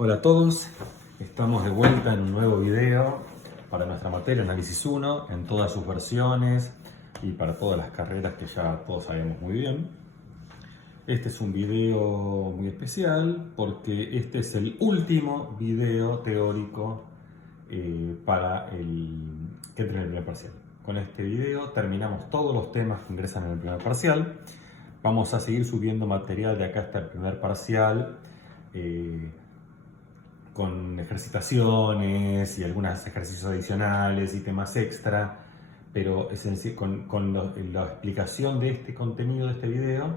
Hola a todos, estamos de vuelta en un nuevo video para nuestra materia Análisis 1 en todas sus versiones y para todas las carreras que ya todos sabemos muy bien. Este es un video muy especial porque este es el último video teórico para que entre en el primer parcial. Con este video terminamos todos los temas que ingresan en el primer parcial. Vamos a seguir subiendo material de acá hasta el primer parcial. Con ejercitaciones y algunos ejercicios adicionales y temas extra, pero con la explicación de este contenido de este video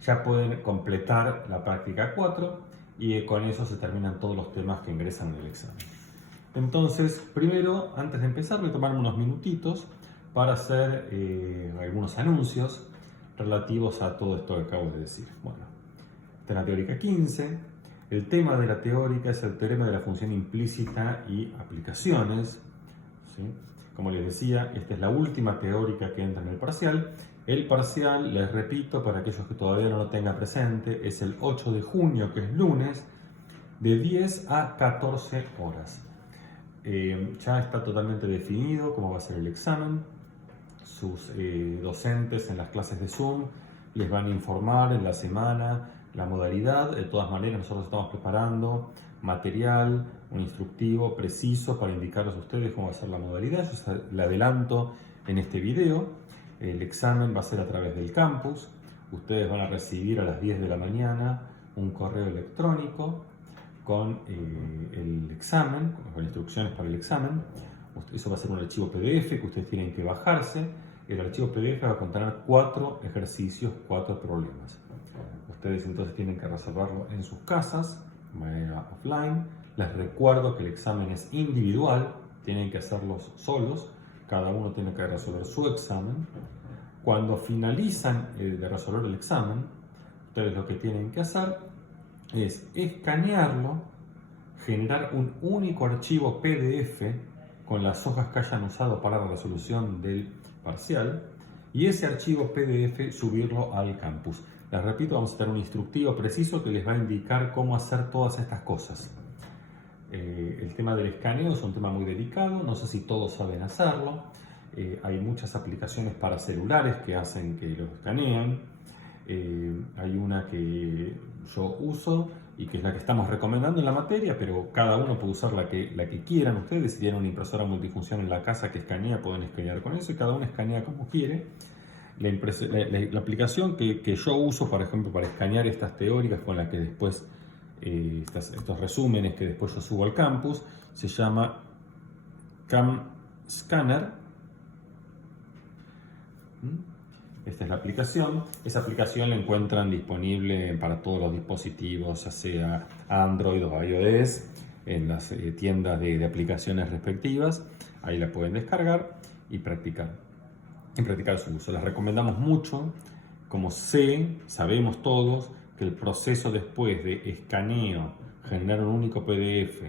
ya pueden completar la práctica 4 y con eso se terminan todos los temas que ingresan en el examen. Entonces, primero, antes de empezar, voy a tomarme unos minutitos para hacer algunos anuncios relativos a todo esto que acabo de decir. Bueno, esta es la teórica 15. El tema de la teórica es el teorema de la función implícita y aplicaciones. ¿Sí? Como les decía, esta es la última teórica que entra en el parcial. El parcial, les repito, para aquellos que todavía no lo tengan presente, es el 8 de junio, que es lunes, de 10 a 14 horas. Ya está totalmente definido cómo va a ser el examen. Sus docentes en las clases de Zoom les van a informar en la semana la modalidad. De todas maneras, nosotros estamos preparando material, un instructivo preciso para indicarles a ustedes cómo va a ser la modalidad. Yo le adelanto en este video. El examen va a ser a través del campus. Ustedes van a recibir a las 10 de la mañana un correo electrónico con el examen, con instrucciones para el examen. Eso va a ser un archivo PDF que ustedes tienen que bajarse. El archivo PDF va a contener 4 ejercicios, 4 problemas. Ustedes entonces tienen que resolverlo en sus casas, de manera offline. Les recuerdo que el examen es individual, tienen que hacerlos solos. Cada uno tiene que resolver su examen. Cuando finalizan de resolver el examen, ustedes lo que tienen que hacer es escanearlo, generar un único archivo PDF con las hojas que hayan usado para la resolución del parcial y ese archivo PDF subirlo al campus. Les repito, vamos a tener un instructivo preciso que les va a indicar cómo hacer todas estas cosas. El tema del escaneo es un tema muy delicado, no sé si todos saben hacerlo. Hay muchas aplicaciones para celulares que hacen que lo escanean. Hay una que yo uso y que es la que estamos recomendando en la materia, pero cada uno puede usar la que quieran ustedes. Si tienen una impresora multifunción en la casa que escanea, pueden escanear con eso y cada uno escanea como quiere. La aplicación que yo uso, por ejemplo, para escanear estas teóricas con la que después, estos resúmenes que después yo subo al campus, se llama CamScanner. Esta es la aplicación. Esa aplicación la encuentran disponible para todos los dispositivos, ya sea Android o iOS, en las tiendas de aplicaciones respectivas. Ahí la pueden descargar y practicar su uso. Les recomendamos mucho, como sabemos todos, que el proceso después de escaneo, generar un único PDF,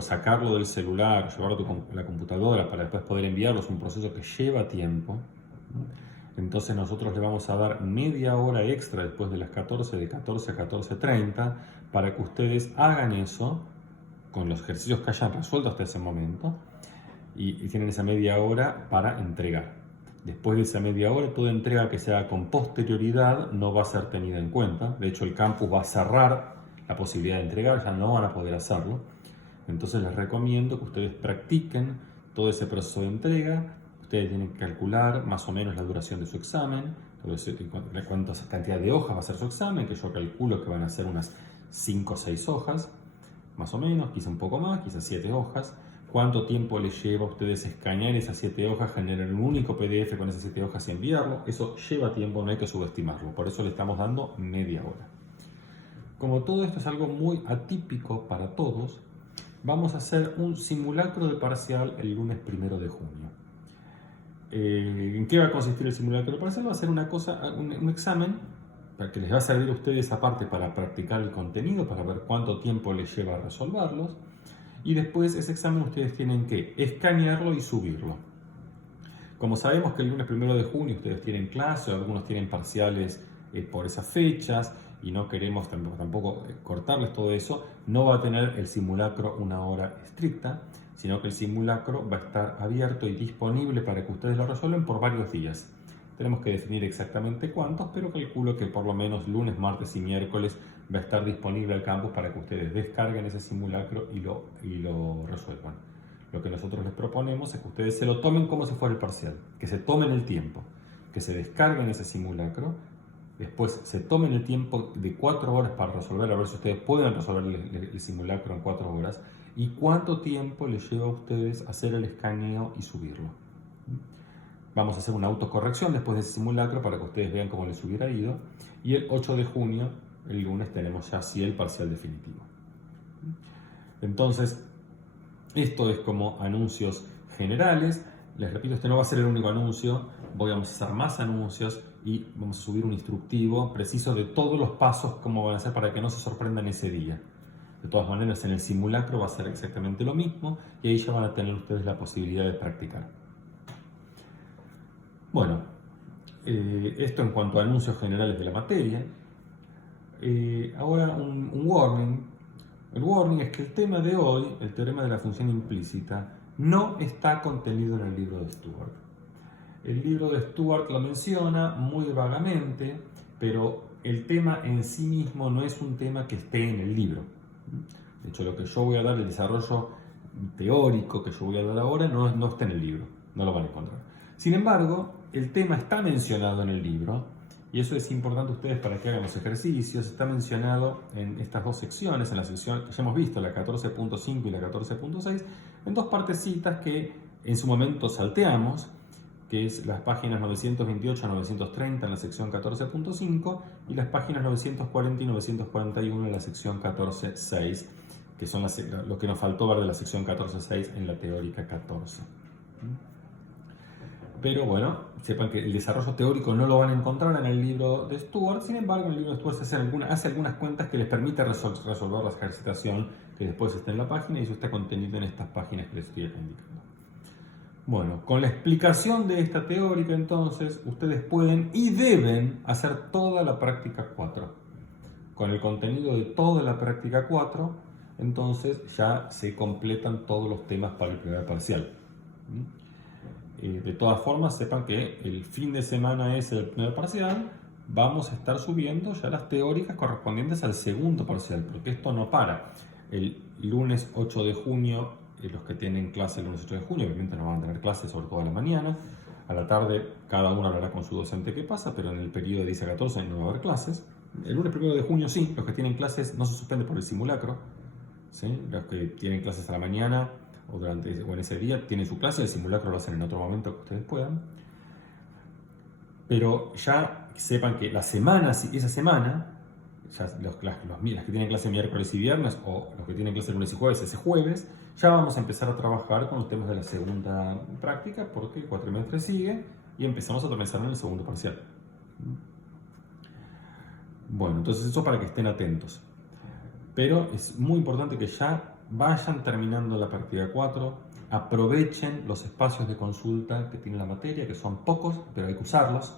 sacarlo del celular, llevarlo a la computadora para después poder enviarlo, es un proceso que lleva tiempo. Entonces nosotros le vamos a dar media hora extra después de las 14, de 14 a 14:30, para que ustedes hagan eso con los ejercicios que hayan resuelto hasta ese momento y tienen esa media hora para entregar. Después de esa media hora, toda entrega que se haga con posterioridad no va a ser tenida en cuenta. De hecho, el campus va a cerrar la posibilidad de entregar, ya no van a poder hacerlo. Entonces les recomiendo que ustedes practiquen todo ese proceso de entrega. Ustedes tienen que calcular más o menos la duración de su examen, cuánta cantidad de hojas va a ser su examen, que yo calculo que van a ser unas 5 o 6 hojas, más o menos, quizá un poco más, quizá 7 hojas. ¿Cuánto tiempo les lleva a ustedes escanear esas 7 hojas, generar un único PDF con esas 7 hojas y enviarlo? Eso lleva tiempo, no hay que subestimarlo, por eso le estamos dando media hora. Como todo esto es algo muy atípico para todos, vamos a hacer un simulacro de parcial el lunes 1 de junio. ¿En qué va a consistir el simulacro de parcial? Va a ser un examen para que les va a servir a ustedes aparte para practicar el contenido, para ver cuánto tiempo les lleva a resolverlos. Y después ese examen ustedes tienen que escanearlo y subirlo. Como sabemos que el lunes 1 de junio ustedes tienen clase, o algunos tienen parciales por esas fechas, y no queremos tampoco cortarles todo eso, no va a tener el simulacro una hora estricta, sino que el simulacro va a estar abierto y disponible para que ustedes lo resuelvan por varios días. Tenemos que definir exactamente cuántos, pero calculo que por lo menos lunes, martes y miércoles va a estar disponible al campus para que ustedes descarguen ese simulacro y lo resuelvan. Lo que nosotros les proponemos es que ustedes se lo tomen como si fuera el parcial, que se tomen el tiempo, que se descarguen ese simulacro, después se tomen el tiempo de 4 horas para resolver, a ver si ustedes pueden resolver el simulacro en 4 horas, y cuánto tiempo les lleva a ustedes hacer el escaneo y subirlo. Vamos a hacer una autocorrección después de ese simulacro para que ustedes vean cómo les hubiera ido, y el 8 de junio, el lunes, tenemos ya así el parcial definitivo. Entonces, esto es como anuncios generales. Les repito, este no va a ser el único anuncio, vamos a hacer más anuncios y vamos a subir un instructivo preciso de todos los pasos, cómo van a ser para que no se sorprendan ese día. De todas maneras, en el simulacro va a ser exactamente lo mismo y ahí ya van a tener ustedes la posibilidad de practicar. Bueno, esto en cuanto a anuncios generales de la materia. Ahora un warning. El warning es que el tema de hoy, el teorema de la función implícita, no está contenido en el libro de Stewart. El libro de Stewart lo menciona muy vagamente, pero el tema en sí mismo no es un tema que esté en el libro. De hecho, lo que yo voy a dar, el desarrollo teórico que yo voy a dar ahora, no está en el libro, no lo van a encontrar. Sin embargo, el tema está mencionado en el libro, y eso es importante ustedes para que hagan los ejercicios. Está mencionado en estas dos secciones, en la sección que ya hemos visto, la 14.5 y la 14.6, en dos partecitas que en su momento salteamos, que es las páginas 928 a 930 en la sección 14.5 y las páginas 940 y 941 en la sección 14.6, que son lo que nos faltó ver de la sección 14.6 en la teórica 14. Pero bueno, sepan que el desarrollo teórico no lo van a encontrar en el libro de Stewart. Sin embargo, en el libro de Stewart se hace algunas cuentas que les permite resolver la ejercitación que después está en la página, y eso está contenido en estas páginas que les estoy indicando. Bueno, con la explicación de esta teórica, entonces, ustedes pueden y deben hacer toda la práctica 4. Con el contenido de toda la práctica 4, entonces ya se completan todos los temas para el primer parcial. De todas formas, sepan que el fin de semana es el primer parcial. Vamos a estar subiendo ya las teóricas correspondientes al segundo parcial, porque esto no para. El lunes 8 de junio, los que tienen clase el lunes 8 de junio, obviamente no van a tener clase, sobre todo a la mañana. A la tarde, cada uno hablará con su docente qué pasa, pero en el periodo de 10 a 14 no va a haber clases. El lunes 1 de junio sí, los que tienen clases no se suspende por el simulacro. ¿Sí? Los que tienen clases a la mañana o en ese día tienen su clase, el simulacro lo hacen en otro momento que ustedes puedan. Pero ya sepan que esa semana, ya las que tienen clase miércoles y viernes, o los que tienen clase lunes y jueves, ese jueves, ya vamos a empezar a trabajar con los temas de la segunda práctica, porque el cuatrimestre sigue y empezamos a comenzar en el segundo parcial. Bueno, entonces eso para que estén atentos. Pero es muy importante que ya vayan terminando la práctica 4, aprovechen los espacios de consulta que tiene la materia, que son pocos, pero hay que usarlos.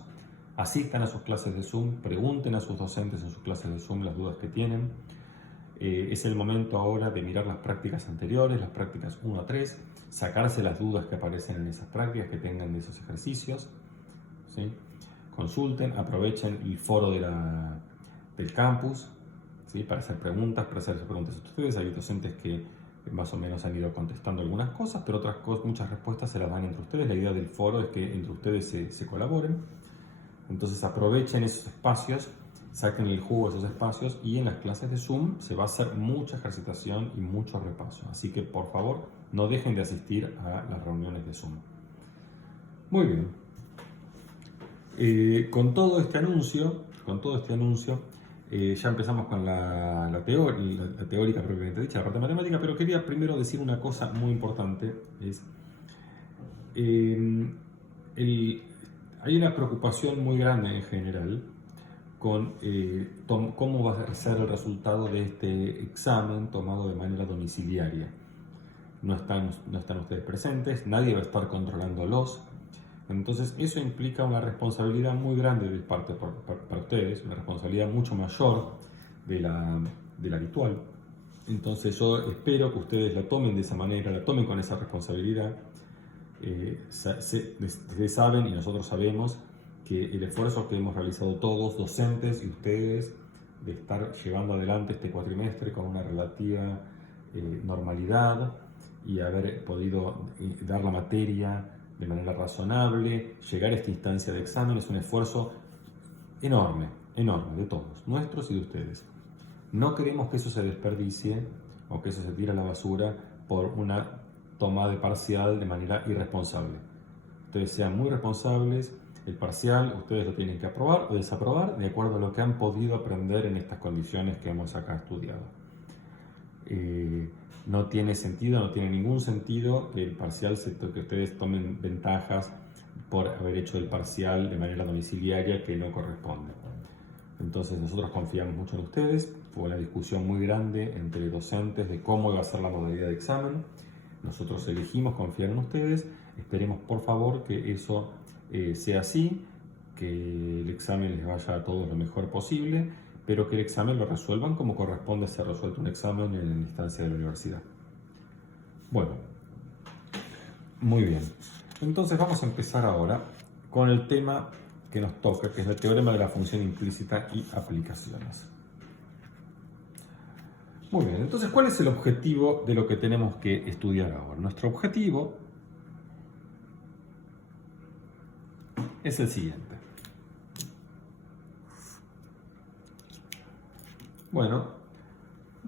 Asistan a sus clases de Zoom, pregunten a sus docentes en sus clases de Zoom las dudas que tienen. Es el momento ahora de mirar las prácticas anteriores, las prácticas 1 a 3, sacarse las dudas que aparecen en esas prácticas, que tengan de esos ejercicios. ¿Sí? Consulten, aprovechen el foro del campus, ¿sí? Para hacer preguntas a ustedes. Hay docentes que más o menos han ido contestando algunas cosas, pero muchas respuestas se las dan entre ustedes. La idea del foro es que entre ustedes se colaboren. Entonces aprovechen esos espacios, saquen el jugo de esos espacios, y en las clases de Zoom se va a hacer mucha ejercitación y mucho repaso. Así que por favor no dejen de asistir a las reuniones de Zoom. Muy bien. Con todo este anuncio, ya empezamos con la teórica propiamente dicha, la parte matemática, pero quería primero decir una cosa muy importante. Hay una preocupación muy grande en general con cómo va a ser el resultado de este examen tomado de manera domiciliaria. No están ustedes presentes, nadie va a estar controlándolos. Entonces eso implica una responsabilidad muy grande de parte para ustedes, una responsabilidad mucho mayor de la habitual. Entonces yo espero que ustedes la tomen de esa manera, la tomen con esa responsabilidad. Ustedes saben y nosotros sabemos que el esfuerzo que hemos realizado todos, docentes y ustedes, de estar llevando adelante este cuatrimestre con una relativa normalidad y haber podido dar la materia de manera razonable, llegar a esta instancia de examen, es un esfuerzo enorme, enorme de todos, nuestros y de ustedes. No queremos que eso se desperdicie o que eso se tire a la basura por una toma de parcial de manera irresponsable. Ustedes sean muy responsables. El parcial ustedes lo tienen que aprobar o desaprobar de acuerdo a lo que han podido aprender en estas condiciones que hemos acá estudiado. No tiene sentido, no tiene ningún sentido que el parcial, que ustedes tomen ventajas por haber hecho el parcial de manera domiciliaria que no corresponde. Entonces nosotros confiamos mucho en ustedes. Fue una discusión muy grande entre docentes de cómo iba a ser la modalidad de examen. Nosotros elegimos confiar en ustedes. Esperemos por favor que eso sea así, que el examen les vaya a todos lo mejor posible, pero que el examen lo resuelvan como corresponde ser resuelto un examen en la instancia de la universidad. Bueno, muy bien. Entonces vamos a empezar ahora con el tema que nos toca, que es el teorema de la función implícita y aplicaciones. Muy bien, entonces, ¿cuál es el objetivo de lo que tenemos que estudiar ahora? Nuestro objetivo es el siguiente. Bueno,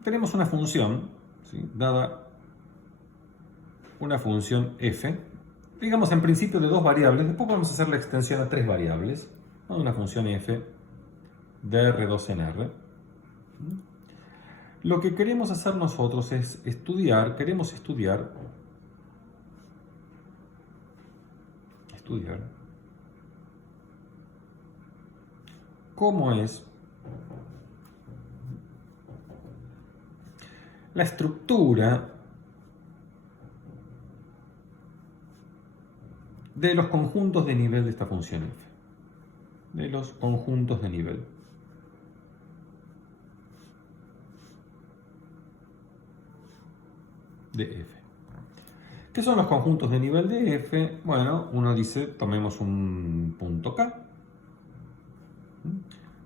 tenemos una función, ¿sí?, dada una función f, digamos en principio de 2 variables, después vamos a hacer la extensión a 3 variables, ¿no? Una función f de R2 en R. Lo que queremos hacer nosotros es queremos estudiar cómo es la estructura de los conjuntos de nivel de esta función f. De los conjuntos de nivel. De f. ¿Qué son los conjuntos de nivel de f? Bueno, uno dice, tomemos un punto K,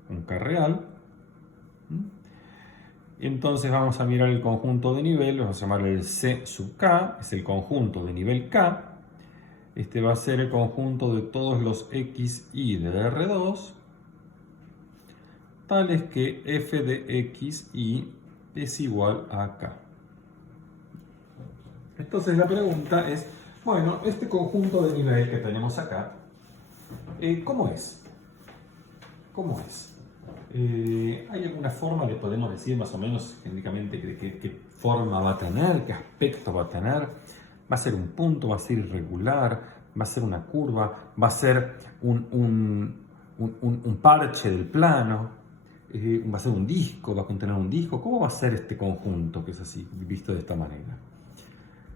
un K real. Entonces vamos a mirar el conjunto de nivel, vamos a llamarle el C sub K, es el conjunto de nivel K. Este va a ser el conjunto de todos los x, y de R2, tales que f de x, y es igual a K. Entonces la pregunta es, bueno, este conjunto de nivel que tenemos acá, ¿cómo es? ¿Cómo es? ¿Hay alguna forma, le podemos decir más o menos técnicamente qué forma va a tener, qué aspecto va a tener? ¿Va a ser un punto, va a ser irregular, va a ser una curva, va a ser un parche del plano, va a ser un disco, va a contener un disco? ¿Cómo va a ser este conjunto que es así, visto de esta manera?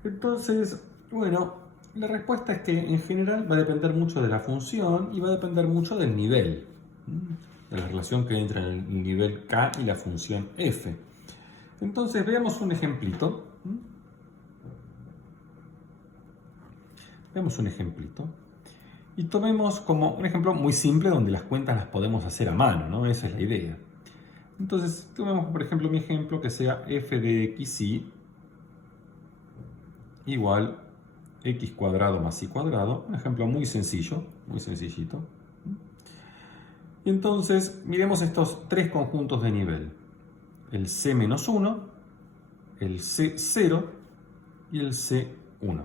Entonces, bueno, la respuesta es que en general va a depender mucho de la función y va a depender mucho del nivel, de la relación que hay entre el nivel K y la función f. Entonces, veamos un ejemplito. Veamos un ejemplito. Y tomemos como un ejemplo muy simple donde las cuentas las podemos hacer a mano, ¿no? Esa es la idea. Entonces, tomemos por ejemplo mi ejemplo que sea f de x, y igual x cuadrado más y cuadrado. Un ejemplo muy sencillo, muy sencillito. Y entonces miremos estos 3 conjuntos de nivel. El C-1, el C0 y el C1.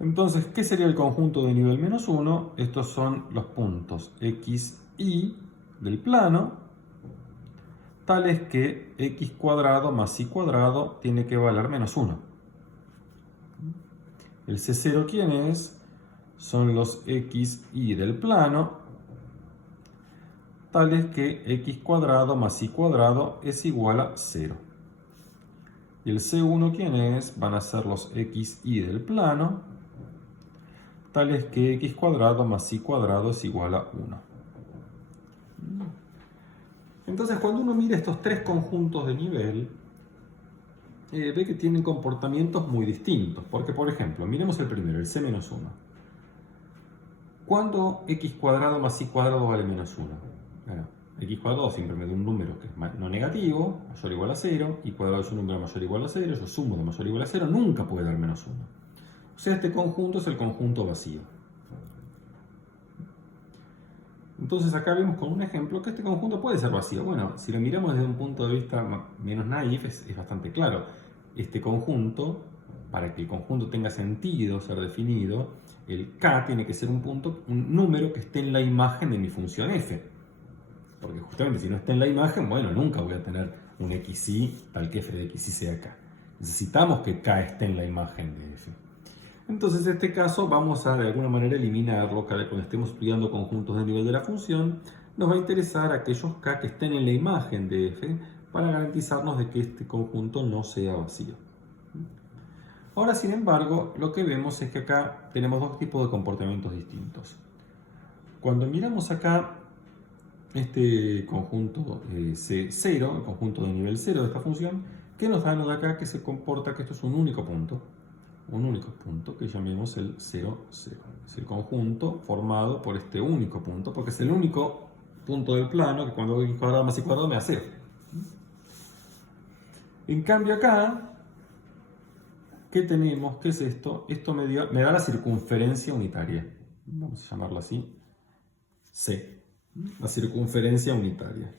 Entonces, ¿qué sería el conjunto de nivel -1? Estos son los puntos x, y del plano, tales que x cuadrado más y cuadrado tiene que valer -1. El C0, ¿quién es? Son los x, y del plano, tales que x cuadrado más y cuadrado es igual a 0. Y el C1, ¿quién es? Van a ser los x, y del plano, tales que x cuadrado más y cuadrado es igual a 1. Entonces, cuando uno mira estos tres conjuntos de nivel, ve que tienen comportamientos muy distintos. Porque, por ejemplo, miremos el primero, el c menos 1. ¿Cuándo x cuadrado más y cuadrado vale menos 1? Bueno, x cuadrado siempre me da un número que es no negativo, mayor o igual a 0, y cuadrado es un número mayor o igual a 0, yo sumo de mayor o igual a 0, nunca puede dar menos 1. O sea, este conjunto es el conjunto vacío. Entonces acá vemos con un ejemplo que este conjunto puede ser vacío. Bueno, si lo miramos desde un punto de vista menos naif, es bastante claro. Este conjunto, para que el conjunto tenga sentido, ser definido, el k tiene que ser un número que esté en la imagen de mi función f. Porque justamente si no está en la imagen, bueno, nunca voy a tener un xy tal que f de xy sea k. Necesitamos que k esté en la imagen de f. Entonces, en este caso, vamos a de alguna manera eliminarlo. Cuando estemos estudiando conjuntos de nivel de la función, nos va a interesar aquellos k que estén en la imagen de f para garantizarnos de que este conjunto no sea vacío. Ahora, sin embargo, lo que vemos es que acá tenemos dos tipos de comportamientos distintos. Cuando miramos acá este conjunto C0, el conjunto de nivel 0 de esta función, ¿qué nos da de acá? Que se comporta que esto es un único punto que llamemos el 0, 0. Es el conjunto formado por este único punto, porque es el único punto del plano que cuando hago y cuadrado más y cuadrado me da 0. En cambio acá, ¿qué tenemos? ¿Qué es esto? Esto me da la circunferencia unitaria. Vamos a llamarla así. C. La circunferencia unitaria.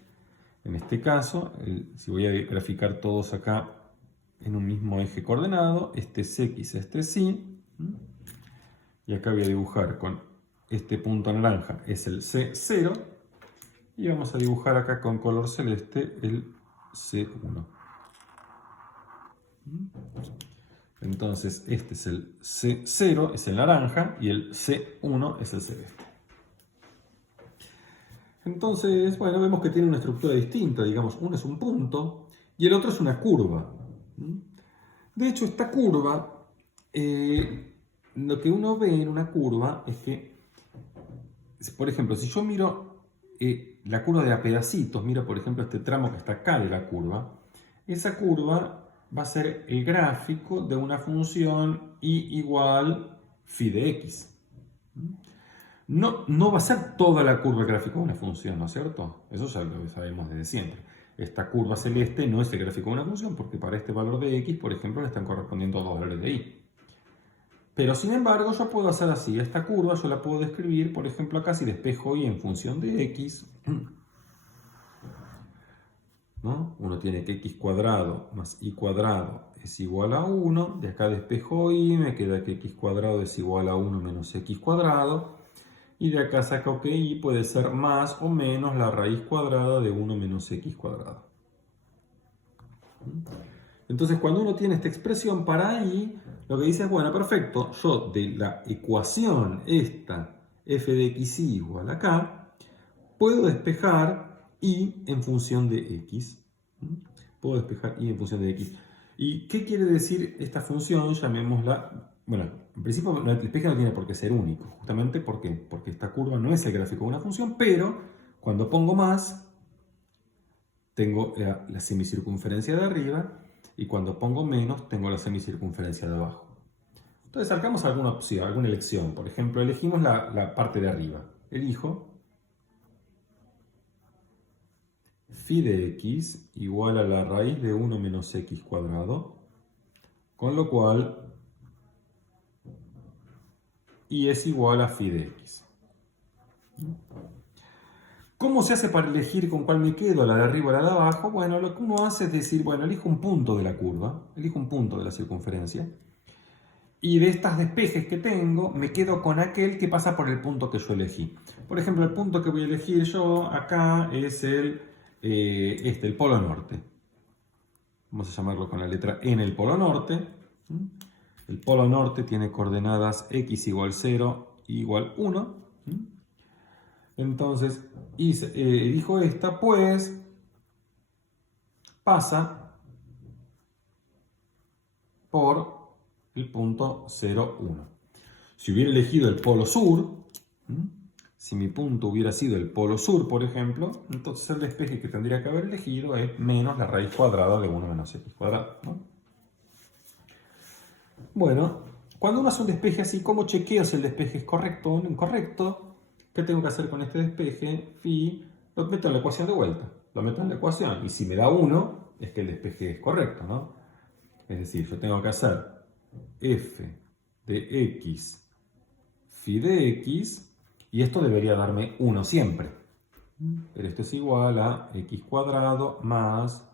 En este caso, si voy a graficar todos acá en un mismo eje coordenado, este es x, este es y. Y acá voy a dibujar con este punto naranja, es el C0. Y vamos a dibujar acá con color celeste el C1. Entonces, este es el C0, es el naranja, y el C1 es el celeste. Entonces, bueno, vemos que tiene una estructura distinta, digamos, uno es un punto y el otro es una curva. De hecho, esta curva, lo que uno ve en una curva es que, por ejemplo, si yo miro la curva de a pedacitos, miro por ejemplo este tramo que está acá de la curva, esa curva va a ser el gráfico de una función y igual phi de x. No va a ser toda la curva el gráfico de una función, ¿no es cierto? Eso ya lo sabemos desde siempre. Esta curva celeste no es el gráfico de una función porque para este valor de x, por ejemplo, le están correspondiendo 2 valores de y. Pero sin embargo, yo puedo hacer así. Esta curva yo la puedo describir, por ejemplo, acá si despejo y en función de x, ¿no? Uno tiene que x cuadrado más y cuadrado es igual a 1. De acá despejo y me queda que x cuadrado es igual a 1 menos x cuadrado. Y de acá saco que y puede ser más o menos la raíz cuadrada de 1 menos x cuadrado. Entonces, cuando uno tiene esta expresión para y, lo que dice es, bueno, perfecto, yo de la ecuación esta, f de x igual a k, puedo despejar y en función de x. Puedo despejar y en función de x. ¿Y qué quiere decir esta función? Llamémosla, bueno, en principio el despeje no tiene por qué ser único, justamente porque esta curva no es el gráfico de una función, pero cuando pongo más, tengo la semicircunferencia de arriba, y cuando pongo menos, tengo la semicircunferencia de abajo. Entonces, sacamos alguna opción, alguna elección. Por ejemplo, elegimos la parte de arriba. Elijo phi de x igual a la raíz de 1 menos x cuadrado, con lo cual y es igual a phi de x. ¿Cómo se hace para elegir con cuál me quedo, la de arriba o la de abajo? Bueno, lo que uno hace es decir, bueno, elijo un punto de la curva, elijo un punto de la circunferencia, y de estas despejes que tengo, me quedo con aquel que pasa por el punto que yo elegí. Por ejemplo, el punto que voy a elegir yo acá es el polo norte. Vamos a llamarlo con la letra E en el polo norte. El polo norte tiene coordenadas x igual 0 igual 1. Entonces, elijo esta, pues pasa por el punto 0, 1. Si hubiera elegido el polo sur, si mi punto hubiera sido el polo sur, por ejemplo, entonces el despeje que tendría que haber elegido es menos la raíz cuadrada de 1 menos x cuadrado, ¿no? Bueno, cuando uno hace un despeje así, ¿cómo chequeo si el despeje es correcto o incorrecto? ¿Qué tengo que hacer con este despeje? Phi, lo meto en la ecuación de vuelta. Lo meto en la ecuación. Y si me da 1, es que el despeje es correcto, ¿no? Es decir, yo tengo que hacer f de x phi de x, y esto debería darme 1 siempre. Pero esto es igual a x cuadrado más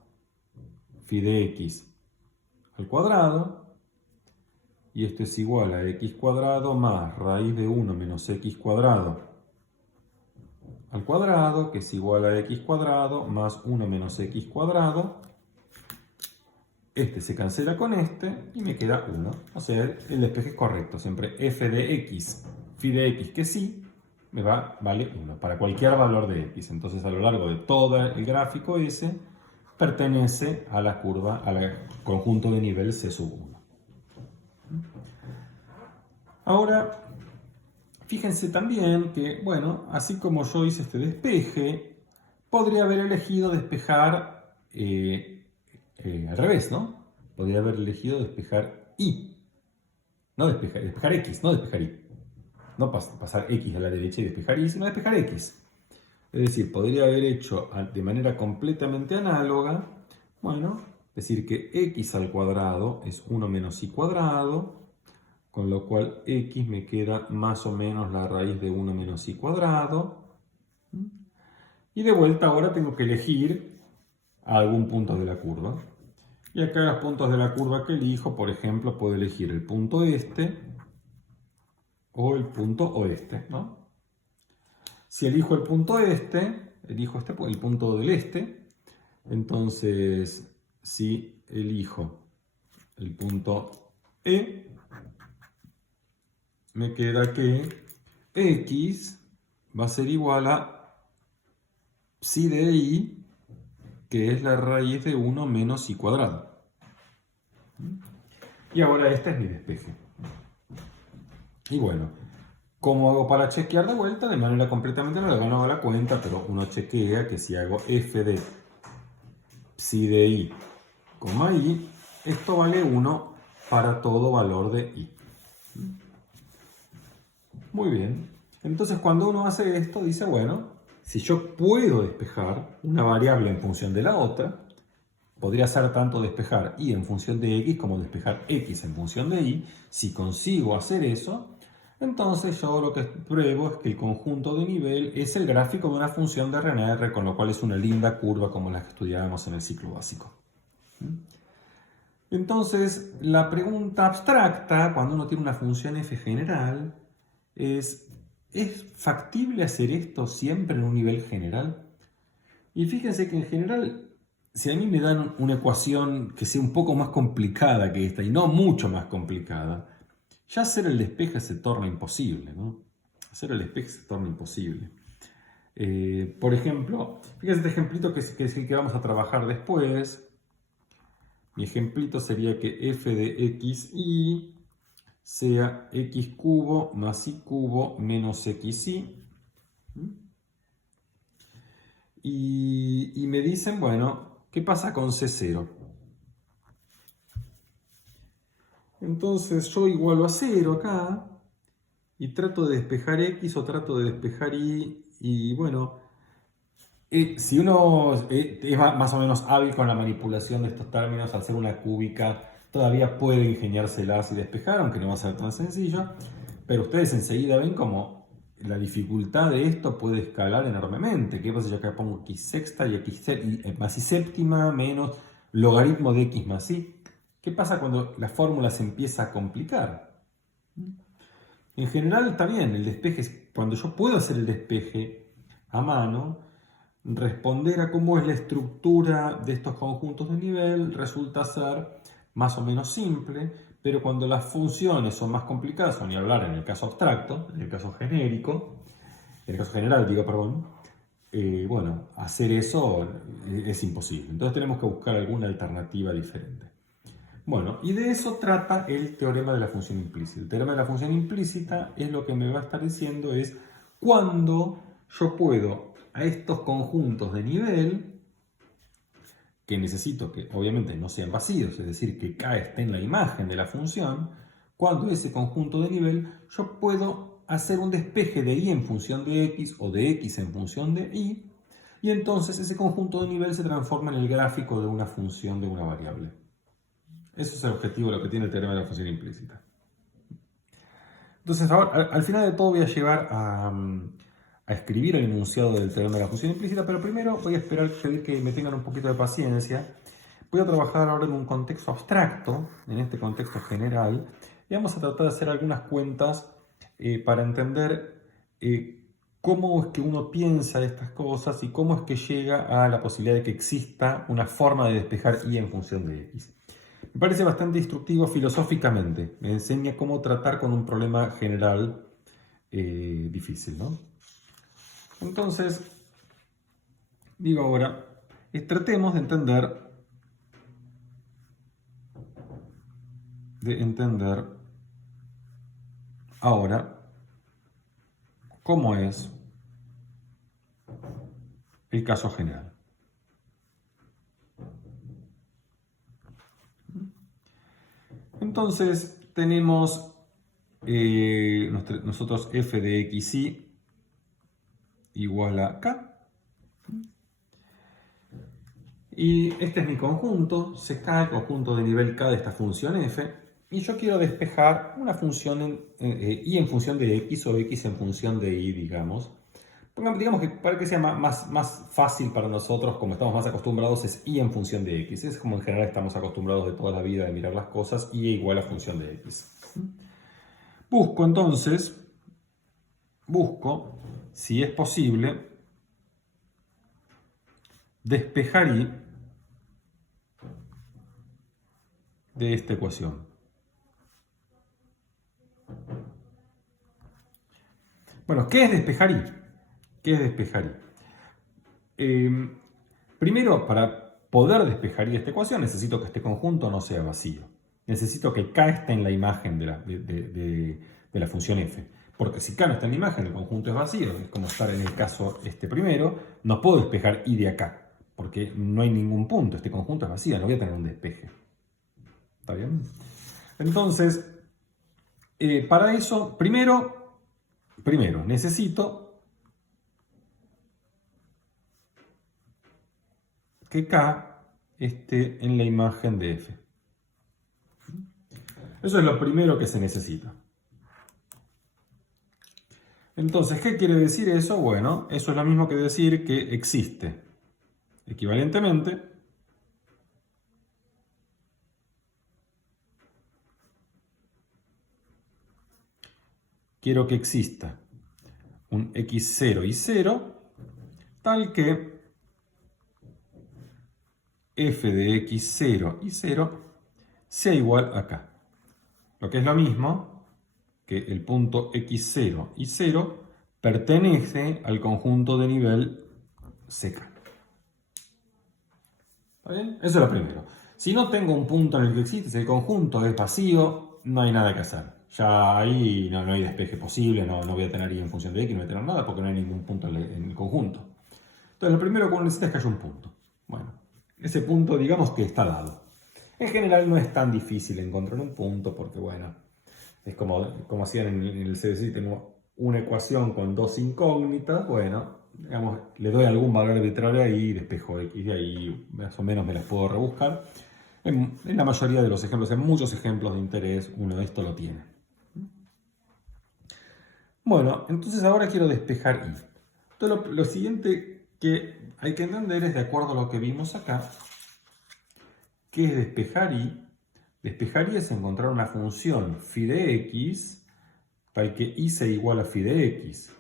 phi de x al cuadrado. Y esto es igual a x cuadrado más raíz de 1 menos x cuadrado al cuadrado, que es igual a x cuadrado más 1 menos x cuadrado. Este se cancela con este y me queda 1. O sea, el despeje es correcto. Siempre f de x, phi de x, que sí, vale 1 para cualquier valor de x. Entonces, a lo largo de todo el gráfico S, pertenece a la curva, al conjunto de nivel C sub 1. Ahora, fíjense también que, bueno, así como yo hice este despeje, podría haber elegido despejar al revés, ¿no? Podría haber elegido despejar y. No despejar x, no despejar y. No pasar x a la derecha y despejar y, sino despejar x. Es decir, podría haber hecho de manera completamente análoga, bueno, decir que x al cuadrado es 1 menos y cuadrado, con lo cual x me queda más o menos la raíz de 1 menos y cuadrado. Y de vuelta ahora tengo que elegir algún punto de la curva. Y acá los puntos de la curva que elijo, por ejemplo, puedo elegir el punto este o el punto oeste, ¿no? Si elijo el punto este, elijo el punto del este, entonces si elijo el punto E, me queda que x va a ser igual a psi de i, que es la raíz de 1 menos y cuadrado. Y ahora este es mi despeje. Y bueno, ¿cómo hago para chequear de vuelta? De manera completamente no hago la cuenta, pero uno chequea que si hago f de psi de i, i, esto vale 1 para todo valor de i. Muy bien. Entonces, cuando uno hace esto, dice, bueno, si yo puedo despejar una variable en función de la otra, podría ser tanto despejar y en función de x como despejar x en función de y. Si consigo hacer eso, entonces yo lo que pruebo es que el conjunto de nivel es el gráfico de una función de RNR, con lo cual es una linda curva como la que estudiábamos en el ciclo básico. Entonces, la pregunta abstracta, cuando uno tiene una función f general, ¿es factible hacer esto siempre en un nivel general? Y fíjense que en general, si a mí me dan una ecuación que sea un poco más complicada que esta, y no mucho más complicada, ya hacer el despeje se torna imposible, ¿no? Hacer el despeje se torna imposible. Por ejemplo, fíjense este ejemplito que es el que vamos a trabajar después. Mi ejemplito sería que f de xy sea x cubo más y cubo menos xy. Y me dicen, bueno, ¿qué pasa con C0? Entonces yo igualo a 0 acá y trato de despejar x o trato de despejar y. Y bueno, si uno es más o menos hábil con la manipulación de estos términos, al ser una cúbica, todavía puede ingeniárselas y despejar, aunque no va a ser tan sencillo. Pero ustedes enseguida ven como la dificultad de esto puede escalar enormemente. ¿Qué pasa si yo acá pongo x sexta y x más y séptima menos logaritmo de x más y? ¿Qué pasa cuando la fórmula se empieza a complicar? En general está bien, el despeje es cuando yo puedo hacer el despeje a mano. Responder a cómo es la estructura de estos conjuntos de nivel resulta ser más o menos simple, pero cuando las funciones son más complicadas, o ni hablar en el caso abstracto, en el caso genérico, en el caso general, digo, perdón, bueno, hacer eso es imposible. Entonces tenemos que buscar alguna alternativa diferente. Bueno, y de eso trata el teorema de la función implícita. El teorema de la función implícita es lo que me va a estar diciendo es cuando yo puedo a estos conjuntos de nivel, que necesito que obviamente no sean vacíos, es decir, que K esté en la imagen de la función, cuando ese conjunto de nivel yo puedo hacer un despeje de y en función de x o de x en función de y entonces ese conjunto de nivel se transforma en el gráfico de una función de una variable. Eso es el objetivo de lo que tiene el teorema de la función implícita. Entonces, ahora, al final de todo voy a llevar a escribir el enunciado del teorema de la función implícita, pero primero voy a pedir que me tengan un poquito de paciencia. Voy a trabajar ahora en un contexto abstracto, en este contexto general, y vamos a tratar de hacer algunas cuentas para entender cómo es que uno piensa estas cosas y cómo es que llega a la posibilidad de que exista una forma de despejar y en función de x. Me parece bastante instructivo filosóficamente. Me enseña cómo tratar con un problema general difícil, ¿no? Entonces, digo ahora, tratemos de entender ahora cómo es el caso general. Entonces tenemos nosotros f de xy igual a k. Y este es mi conjunto, CK, el conjunto de nivel k de esta función f. Y yo quiero despejar una función y en función de x o x en función de y, digamos. Digamos que para que sea más fácil para nosotros, como estamos más acostumbrados, es y en función de x. Es como en general estamos acostumbrados de toda la vida de mirar las cosas, y igual a función de x. Busco entonces, si es posible, despejar y de esta ecuación. Bueno, ¿qué es despejar y? ¿Qué es despejar y? Primero, para poder despejar y esta ecuación, necesito que este conjunto no sea vacío. Necesito que K esté en la imagen de la función f. Porque si K no está en la imagen, el conjunto es vacío. Es como estar en el caso primero. No puedo despejar y de acá, porque no hay ningún punto. Este conjunto es vacío, no voy a tener un despeje. ¿Está bien? Entonces, para eso, primero necesito que K esté en la imagen de f. Eso es lo primero que se necesita. Entonces, ¿qué quiere decir eso? Bueno, eso es lo mismo que decir que existe. Equivalentemente, quiero que exista un x0 y 0, tal que f de x0 y 0 sea igual a k. Lo que es lo mismo que el punto x0 y 0 pertenece al conjunto de nivel CK. ¿Está bien? Eso es lo primero. Si no tengo un punto en el que existe, si el conjunto es vacío, no hay nada que hacer. Ya ahí no hay despeje posible, no voy a tener y en función de x, no voy a tener nada porque no hay ningún punto en el conjunto. Entonces lo primero que uno necesita es que haya un punto. Bueno, ese punto digamos que está dado. En general no es tan difícil encontrar un punto porque, bueno, es como hacían en el CBC, tengo una ecuación con dos incógnitas, bueno, digamos, le doy algún valor arbitrario ahí y despejo x de ahí, más o menos me las puedo rebuscar. En la mayoría de los ejemplos, en muchos ejemplos de interés, uno de estos lo tiene. Bueno, entonces ahora quiero despejar y. Entonces lo siguiente que hay que entender es, de acuerdo a lo que vimos acá, ¿qué es despejar y? Despejar y es encontrar una función phi de x tal que y sea igual a phi de x.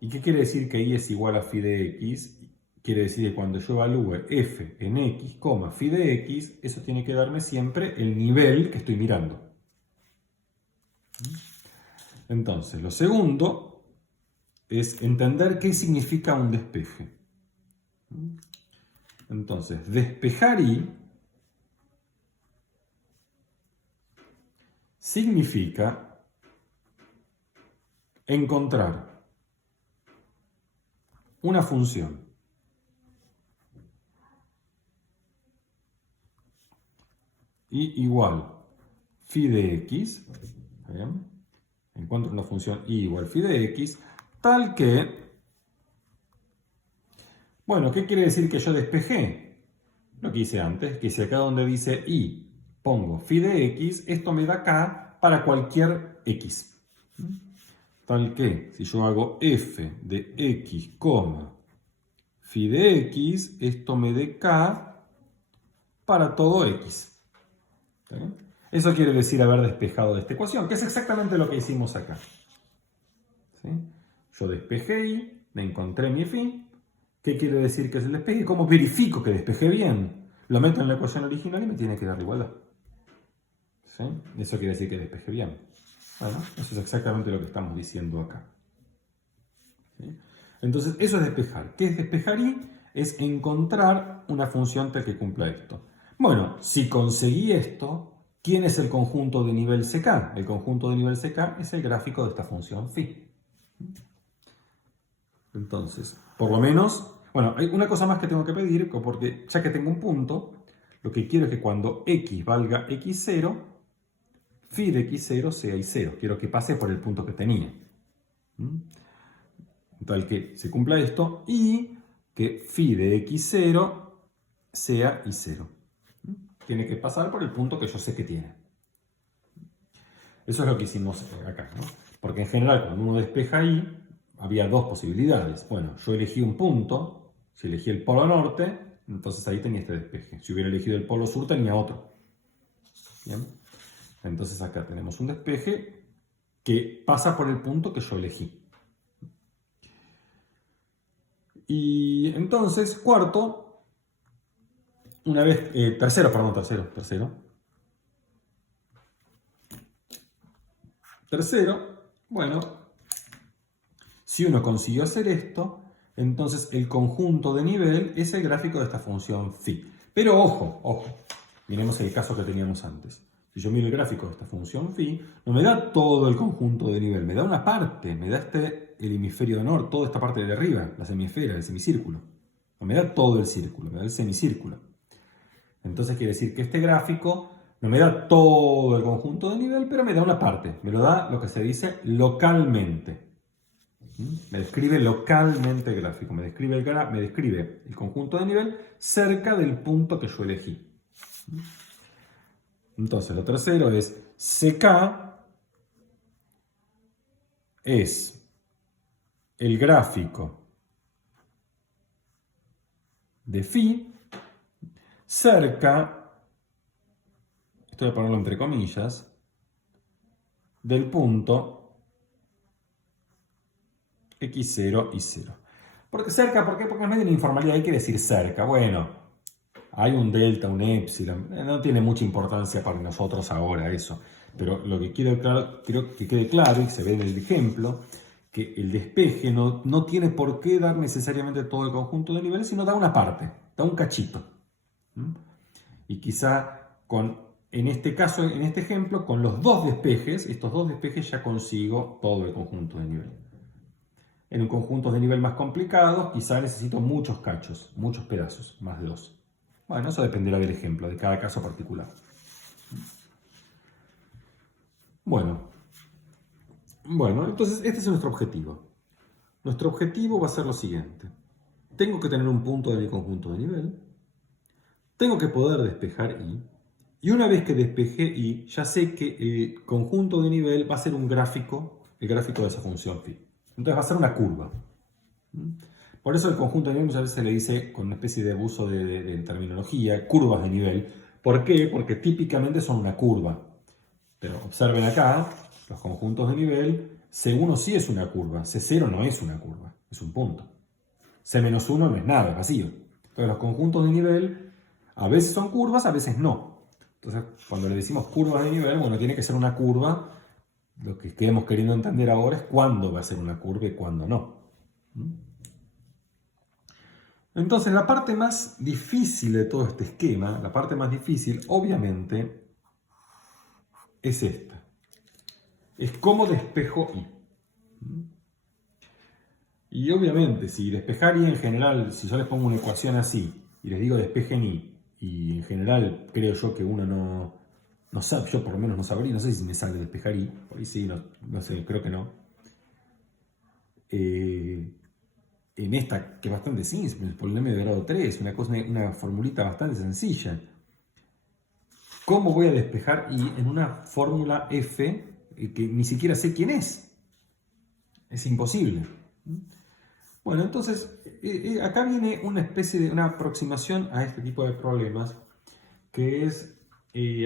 ¿Y qué quiere decir que y es igual a phi de x? Quiere decir que cuando yo evalúe f en x, phi de x, eso tiene que darme siempre el nivel que estoy mirando. Entonces, lo segundo es entender qué significa un despeje. Entonces, despejar y significa encontrar una función y igual phi de x, ¿bien? Encuentro una función y igual phi de x, tal que, bueno, ¿qué quiere decir que yo despejé? Lo que hice antes, que si acá donde dice y pongo phi de x, esto me da k para cualquier x. Tal que, si yo hago f de x, phi de x, esto me dé k para todo x. ¿Sí? Eso quiere decir haber despejado de esta ecuación, que es exactamente lo que hicimos acá. ¿Sí? Yo despejé y me encontré mi phi. ¿Qué quiere decir que es el despeje? ¿Cómo verifico que despejé bien? Lo meto en la ecuación original y me tiene que dar igualdad. ¿Sí? Eso quiere decir que despejé bien. Bueno, eso es exactamente lo que estamos diciendo acá. ¿Sí? Entonces, eso es despejar. ¿Qué es despejar y? Es encontrar una función tal que cumpla esto. Bueno, si conseguí esto, ¿quién es el conjunto de nivel CK? El conjunto de nivel CK es el gráfico de esta función phi. Entonces, por lo menos, bueno, hay una cosa más que tengo que pedir, porque ya que tengo un punto, lo que quiero es que cuando x valga x0, phi de x0 sea y0. Quiero que pase por el punto que tenía. Tal que se cumpla esto y que phi de x0 sea y0. Tiene que pasar por el punto que yo sé que tiene. Eso es lo que hicimos acá, ¿no? Porque en general cuando uno despeja y, había dos posibilidades. Bueno, yo elegí un punto, si elegí el polo norte, entonces ahí tenía este despeje. Si hubiera elegido el polo sur tenía otro. ¿Bien? Entonces acá tenemos un despeje que pasa por el punto que yo elegí. Y entonces, cuarto, una vez, tercero, bueno, si uno consiguió hacer esto, entonces el conjunto de nivel es el gráfico de esta función phi. Pero ojo, miremos el caso que teníamos antes. Si yo miro el gráfico de esta función phi, no me da todo el conjunto de nivel, me da una parte, me da el hemisferio norte, toda esta parte de arriba, la semisfera, el semicírculo. No me da todo el círculo, me da el semicírculo. Entonces quiere decir que este gráfico no me da todo el conjunto de nivel, pero me da una parte, me lo da lo que se dice localmente. Me describe localmente el gráfico, me describe el conjunto de nivel cerca del punto que yo elegí. Entonces, lo tercero es CK es el gráfico de phi cerca, esto voy a ponerlo entre comillas, del punto x0 y 0. Cerca, ¿por qué? Porque es medio una informalidad, hay que decir cerca. Bueno, hay un delta, un epsilon, no tiene mucha importancia para nosotros ahora eso. Pero lo que quiero que quede claro, y se ve en el ejemplo, que el despeje no tiene por qué dar necesariamente todo el conjunto de niveles, sino da una parte, da un cachito. Y quizá en este caso, en este ejemplo, con los dos despejes, estos dos despejes ya consigo todo el conjunto de nivel. En un conjunto de nivel más complicado, quizá necesito muchos cachos, muchos pedazos, más de dos. Bueno, eso dependerá del ejemplo, de cada caso particular. Bueno, entonces este es nuestro objetivo. Nuestro objetivo va a ser lo siguiente. Tengo que tener un punto de mi conjunto de nivel. Tengo que poder despejar y. Y una vez que despejé y, ya sé que el conjunto de nivel va a ser un gráfico, el gráfico de esa función phi. Entonces va a ser una curva. Por eso el conjunto de nivel muchas veces se le dice, con una especie de abuso de terminología, curvas de nivel. ¿Por qué? Porque típicamente son una curva. Pero observen acá, los conjuntos de nivel, C1 sí es una curva, C0 no es una curva, es un punto. C-1 no es nada, es vacío. Entonces los conjuntos de nivel a veces son curvas, a veces no. Entonces cuando le decimos curvas de nivel, bueno, tiene que ser una curva. Lo que estemos queriendo entender ahora es cuándo va a ser una curva y cuándo no. Entonces la parte más difícil de todo este esquema, la parte más difícil, obviamente, es esta. es cómo despejo y. Y obviamente, si despejar y en general, si yo les pongo una ecuación así y les digo despejen y en general creo yo que uno no sabe, yo por lo menos no sabría, no sé si me sale despejar y, por ahí sí, no sé, creo que no. En esta, que es bastante simple, el polinomio de grado 3, una formulita bastante sencilla. ¿Cómo voy a despejar y en una fórmula f que ni siquiera sé quién es? Es imposible. Bueno, entonces acá viene una especie de una aproximación a este tipo de problemas, que es,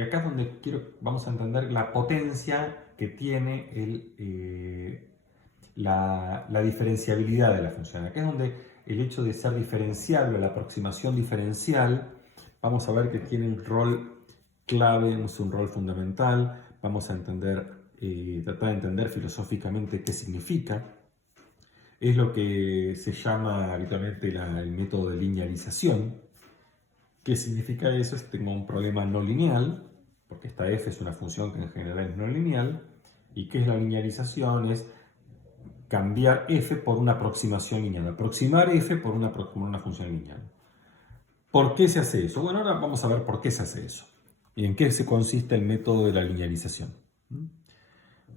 acá es donde vamos a entender la potencia que tiene la diferenciabilidad de la función. Acá es donde el hecho de ser diferenciable, la aproximación diferencial, vamos a ver que tiene un rol clave, es un rol fundamental, vamos a tratar de entender filosóficamente qué significa. Es lo que se llama habitualmente el método de linealización. ¿Qué significa eso? Es que tengo un problema no lineal, porque esta f es una función que en general es no lineal. ¿Y qué es la linealización? Es cambiar f por una aproximación lineal, aproximar f por una función lineal. ¿Por qué se hace eso? Bueno, ahora vamos a ver por qué se hace eso y en qué se consiste el método de la linealización.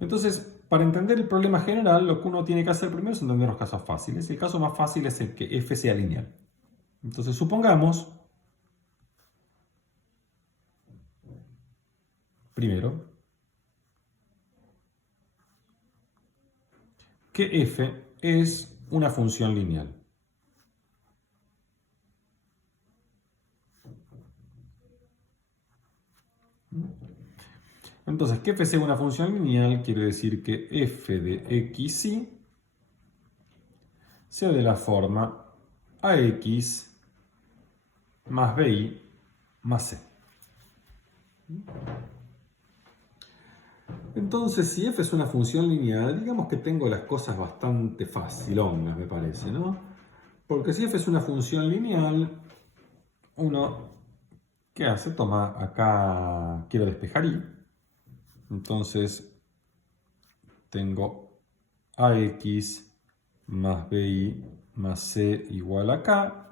Entonces, para entender el problema general, lo que uno tiene que hacer primero es entender los casos fáciles. El caso más fácil es el que f sea lineal. Entonces, supongamos, primero, que f es una función lineal. Entonces, que f sea una función lineal quiere decir que f de xy sea de la forma ax más bi más c. Entonces, si f es una función lineal, digamos que tengo las cosas bastante facilongas, me parece, ¿no? Porque si f es una función lineal, uno, ¿qué hace? Toma acá, quiero despejar y. Entonces, tengo ax más bi más c igual a k.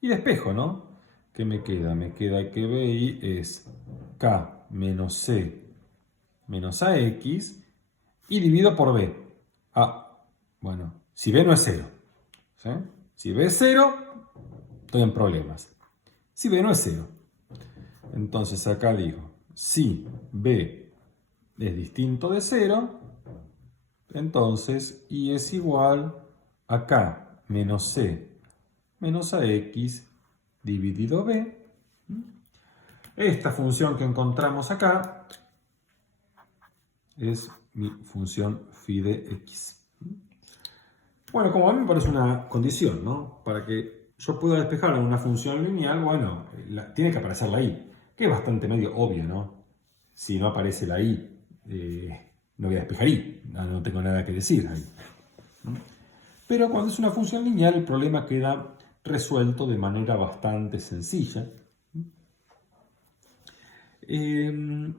Y despejo, ¿no? ¿Qué me queda? Me queda que bi es k menos c menos ax y divido por b. Bueno, si b no es 0. ¿Sí? Si b es 0, estoy en problemas. Si b no es 0. Entonces acá digo, si b es distinto de 0, entonces y es igual a k menos c menos ax dividido b. Esta función que encontramos acá es mi función phi de x. Bueno, como a mí me parece una condición, ¿no? Para que yo pueda despejar una función lineal, bueno, tiene que aparecer la i, que es bastante medio obvio, ¿no? Si no aparece la i, no voy a despejar i, no tengo nada que decir ahí. Pero cuando es una función lineal, el problema queda resuelto de manera bastante sencilla. En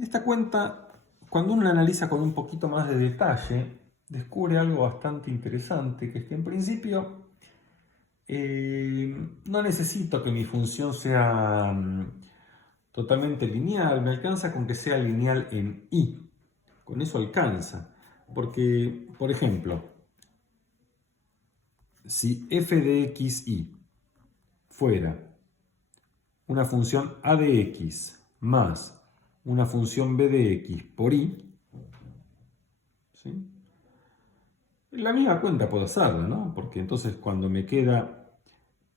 esta cuenta, cuando uno la analiza con un poquito más de detalle, descubre algo bastante interesante, que es que en principio no necesito que mi función sea totalmente lineal, me alcanza con que sea lineal en i. Con eso alcanza. Porque, por ejemplo, si f de xy fuera una función a de x más una función b de x por i, ¿sí? La misma cuenta puedo hacerla, ¿no? Porque entonces cuando me queda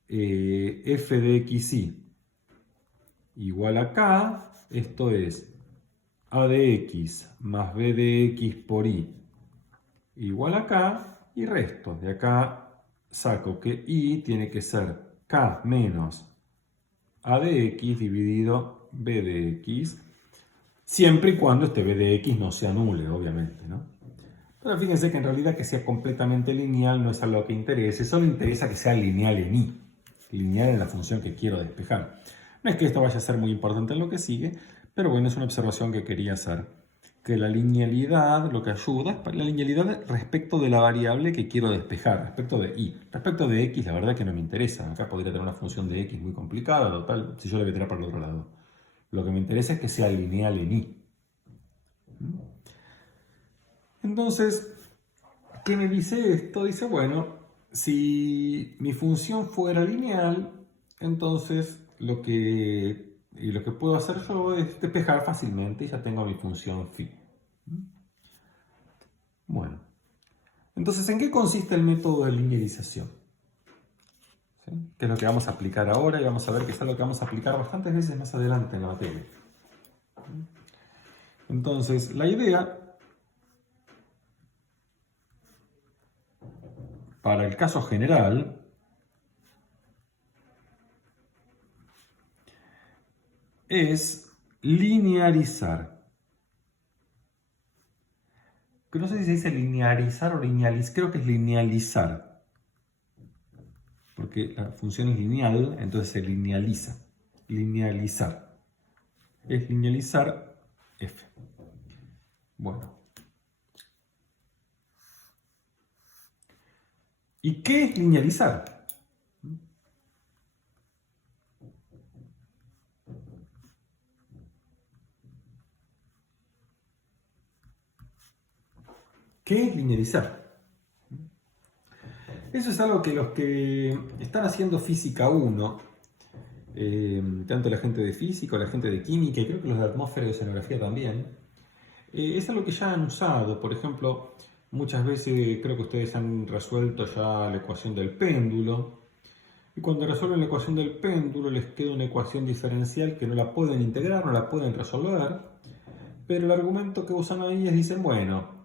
f de xy igual a k, esto es a de x más b de x por i igual a k, y resto. De acá saco que i tiene que ser k menos a de x dividido b de x, siempre y cuando este b de x no se anule, obviamente, ¿no? Pero fíjense que en realidad que sea completamente lineal no es algo que interese, solo interesa que sea lineal en i, lineal en la función que quiero despejar. No es que esto vaya a ser muy importante en lo que sigue, pero bueno, es una observación que quería hacer que la linealidad lo que ayuda es la linealidad respecto de la variable que quiero despejar, respecto de y. Respecto de x, la verdad que no me interesa. Acá podría tener una función de x muy complicada, total, si yo le voy a tirar para el otro lado. Lo que me interesa es que sea lineal en y. Entonces, ¿qué me dice esto? Dice, bueno, si mi función fuera lineal, entonces lo que puedo hacer yo es despejar fácilmente y ya tengo mi función phi. Bueno, entonces, ¿en qué consiste el método de linealización? ¿Sí? Que es lo que vamos a aplicar ahora y vamos a ver que es algo que vamos a aplicar bastantes veces más adelante en la materia. Entonces, la idea para el caso general es linearizar. No sé si se dice linearizar o linealizar, creo que es linealizar. Porque la función es lineal, entonces se linealiza. Linealizar. Es linealizar f. Bueno. ¿Y qué es linealizar? ¿Qué es linearizar? Eso es algo que los que están haciendo física 1, tanto la gente de física, la gente de química, y creo que los de atmósfera y oceanografía también, es algo que ya han usado. Por ejemplo, muchas veces creo que ustedes han resuelto ya la ecuación del péndulo, y cuando resuelven la ecuación del péndulo les queda una ecuación diferencial que no la pueden integrar, no la pueden resolver, pero el argumento que usan ahí es, dicen, bueno,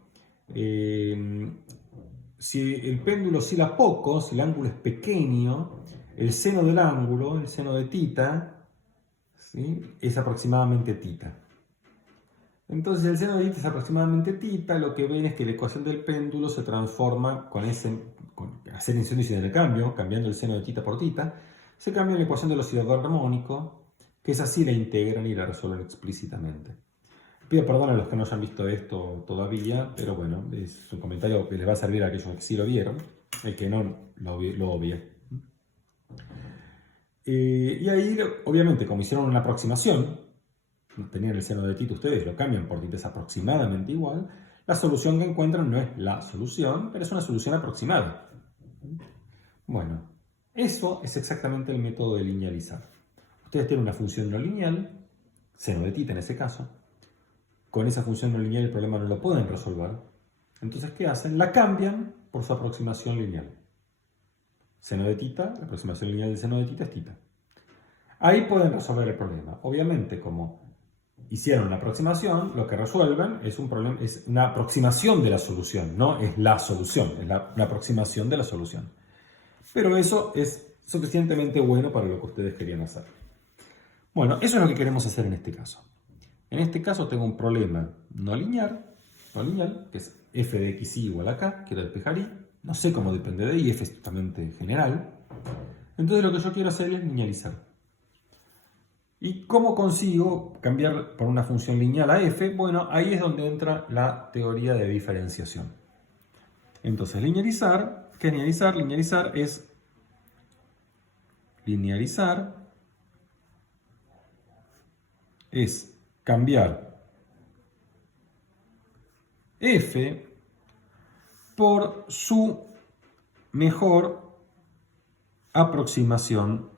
si el péndulo oscila poco, si el ángulo es pequeño, el seno del ángulo, el seno de tita, ¿sí?, es aproximadamente tita. Entonces el seno de tita es aproximadamente tita, lo que ven es que la ecuación del péndulo se transforma con hacer incendio de cambio, cambiando el seno de tita por tita, se cambia la ecuación del oscilador armónico, que es así, la integran y la resuelven explícitamente. Pido perdón a los que no hayan visto esto todavía, pero bueno, es un comentario que les va a servir a aquellos que sí lo vieron, el que no lo obvie. Y ahí, obviamente, como hicieron una aproximación, tenían el seno de tita, ustedes lo cambian por tita, es aproximadamente igual, la solución que encuentran no es la solución, pero es una solución aproximada. Bueno, eso es exactamente el método de linealizar. Ustedes tienen una función no lineal, seno de tita en ese caso. Con esa función no lineal el problema no lo pueden resolver. Entonces, ¿qué hacen? La cambian por su aproximación lineal. Seno de tita, la aproximación lineal del seno de tita es tita. Ahí pueden resolver el problema. Obviamente, como hicieron la aproximación, lo que resuelven es una aproximación de la solución, no es la solución, es una aproximación de la solución. Pero eso es suficientemente bueno para lo que ustedes querían hacer. Bueno, eso es lo que queremos hacer en este caso. En este caso tengo un problema no lineal, que es f de x igual a k, quiero despejar y, no sé cómo depende de y, f es totalmente general. Entonces lo que yo quiero hacer es linealizar. ¿Y cómo consigo cambiar por una función lineal a f? Bueno, ahí es donde entra la teoría de diferenciación. Entonces, linearizar, ¿qué es linearizar? Linearizar es cambiar f por su mejor aproximación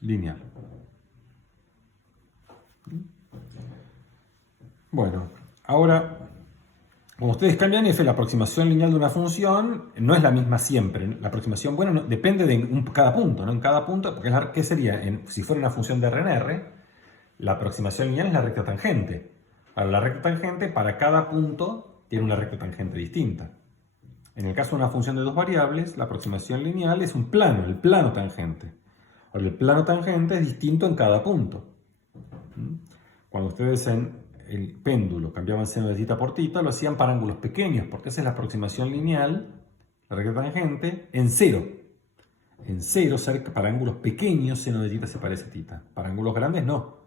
lineal. Bueno, ahora, como ustedes cambian f, la aproximación lineal de una función no es la misma siempre. La aproximación, bueno, depende de cada punto, ¿no? En cada punto, porque ¿qué sería? Si fuera una función de R en R, la aproximación lineal es la recta tangente. Ahora, la recta tangente para cada punto tiene una recta tangente distinta. En el caso de una función de dos variables, la aproximación lineal es un plano, el plano tangente. Ahora, el plano tangente es distinto en cada punto. Cuando ustedes en el péndulo cambiaban seno de tita por tita, lo hacían para ángulos pequeños, porque esa es la aproximación lineal, la recta tangente, en cero. En cero, para ángulos pequeños, seno de tita se parece a tita. Para ángulos grandes, no.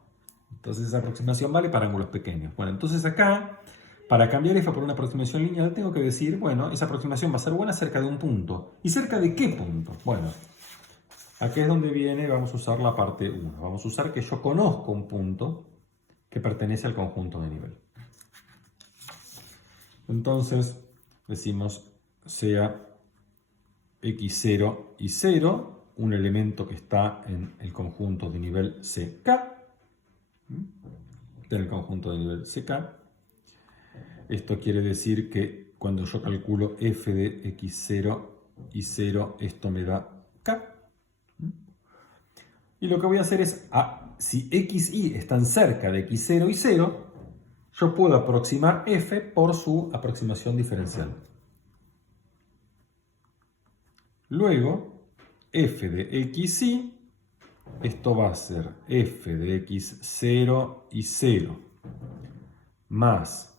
Entonces esa aproximación vale para ángulos pequeños. Bueno, entonces acá, para cambiar f por una aproximación lineal, tengo que decir, bueno, esa aproximación va a ser buena cerca de un punto. ¿Y cerca de qué punto? Bueno, aquí es donde viene, vamos a usar la parte 1. Vamos a usar que yo conozco un punto que pertenece al conjunto de nivel. Entonces, decimos sea x0 y 0, un elemento que está en el conjunto de nivel CK, en el conjunto de nivel CK. Esto quiere decir que cuando yo calculo f de x0 y 0, esto me da k. Y lo que voy a hacer es, si x y están cerca de x0 y 0, yo puedo aproximar f por su aproximación diferencial. Luego, f de xy, esto va a ser f de x0 y 0 más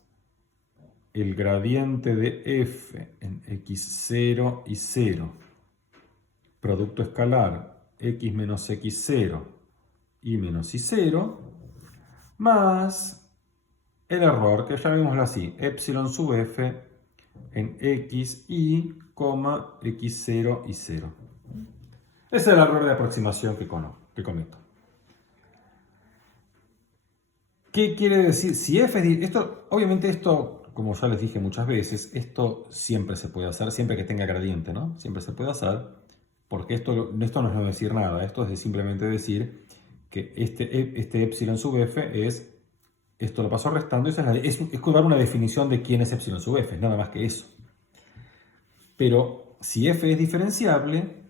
el gradiente de f en x0 y 0, producto escalar x menos x0 y menos y0, más el error, que llamémoslo así, epsilon sub f en xy, x0 y 0. Ese es el error de aproximación que cometo. ¿Qué quiere decir? Si f es... Esto, obviamente esto, como ya les dije muchas veces, esto siempre se puede hacer, siempre que tenga gradiente, ¿no? Siempre se puede hacer, porque esto no es decir nada, esto es simplemente decir que este epsilon sub f es... Esto lo paso restando, es dar una definición de quién es epsilon sub f, nada más que eso. Pero si f es diferenciable,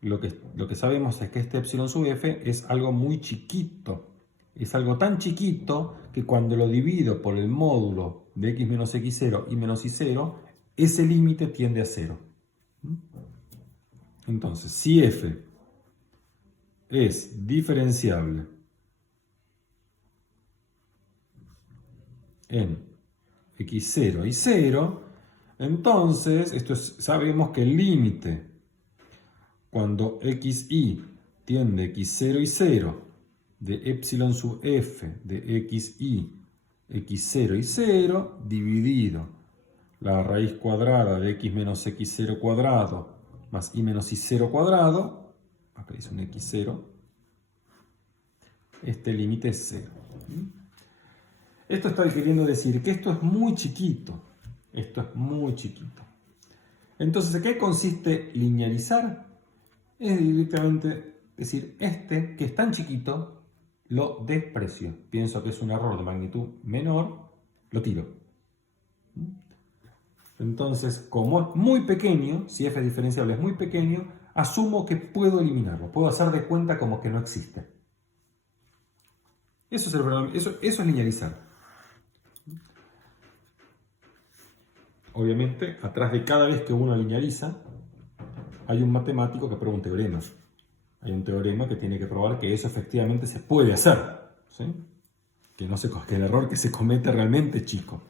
lo que sabemos es que este epsilon sub f es algo muy chiquito. Es algo tan chiquito que cuando lo divido por el módulo de x menos x0 y menos y0, ese límite tiende a 0. Entonces, si f es diferenciable en x0 y 0, entonces sabemos que el límite cuando xy tiende a x0 y 0 de epsilon sub f de xy, x0 y 0, dividido la raíz cuadrada de x menos x0 cuadrado más y menos y0 cuadrado, acá dice un x0, este límite es 0. Esto está queriendo decir que esto es muy chiquito. Esto es muy chiquito. Entonces, ¿en qué consiste linealizar? Es directamente decir, este que es tan chiquito, lo desprecio. Pienso que es un error de magnitud menor, lo tiro. Entonces, como es muy pequeño, si f diferenciable es muy pequeño, asumo que puedo eliminarlo. Puedo hacer de cuenta como que no existe. Eso es linealizar. Obviamente, atrás de cada vez que uno linealiza, hay un matemático que prueba un teorema. Hay un teorema que tiene que probar que eso efectivamente se puede hacer. ¿Sí? Que el error que se comete realmente es chico.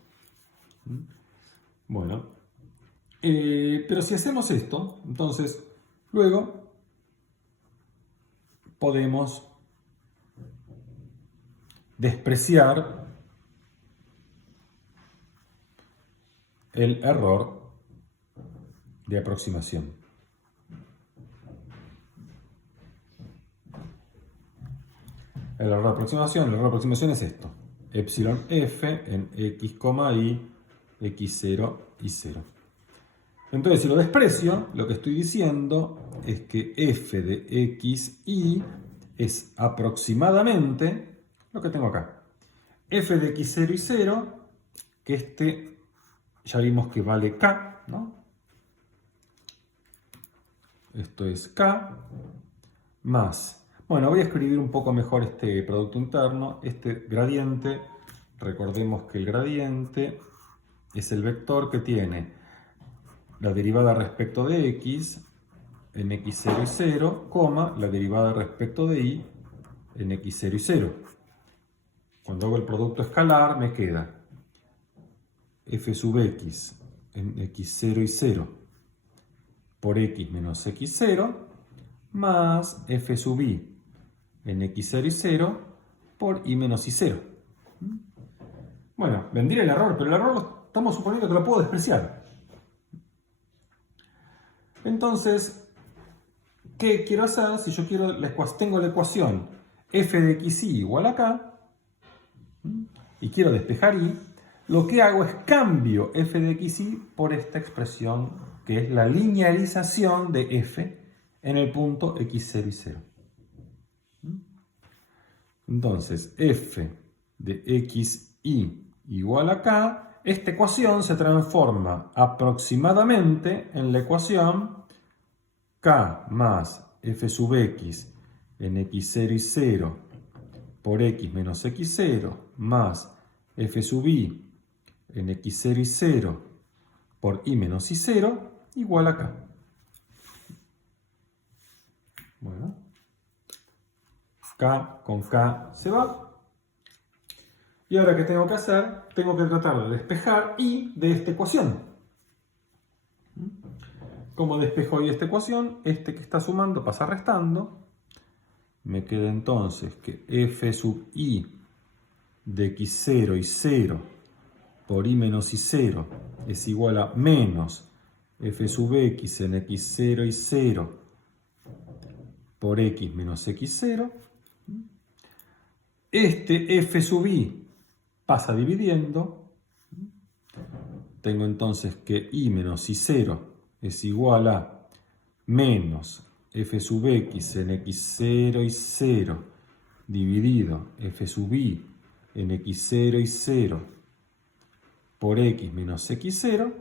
Bueno, pero si hacemos esto, entonces, luego podemos despreciar el error de aproximación. El error de aproximación es esto. Epsilon f en x, y, x0 y 0. Entonces, si lo desprecio, lo que estoy diciendo es que f de xy es aproximadamente lo que tengo acá. F de x0 y 0, que ya vimos que vale k, ¿no? Esto es k, más... Bueno, voy a escribir un poco mejor este producto interno. Este gradiente, recordemos que el gradiente es el vector que tiene la derivada respecto de x en x0 y 0, la derivada respecto de y en x0 y 0. Cuando hago el producto escalar me queda f sub x en x0 y 0 por x menos x0 más f sub y en x0 y 0 por I menos I0. Bueno, vendría el error, pero el error estamos suponiendo que lo puedo despreciar. Entonces, ¿qué quiero hacer? Si yo tengo la ecuación f de xy igual a k, y quiero despejar y, lo que hago es cambio f de xy por esta expresión que es la linealización de f en el punto x0 y 0. Entonces, f de xy igual a k, esta ecuación se transforma aproximadamente en la ecuación k más f sub x en x0 y 0 por x menos x0 más f sub y en x0 y 0 por y menos y0 igual a k. Bueno, k con k se va. Y ahora, ¿qué tengo que hacer? Tengo que tratar de despejar y de esta ecuación. ¿Cómo despejo y esta ecuación? Este que está sumando pasa restando. Me queda entonces que f sub i de x0 y 0 por y menos y0 es igual a menos f sub x en x0 y 0 por x menos x0. Este f sub i pasa dividiendo. Tengo entonces que y menos y0 es igual a menos f sub x en x0 y 0 dividido f sub i en x0 y 0 por x menos x0,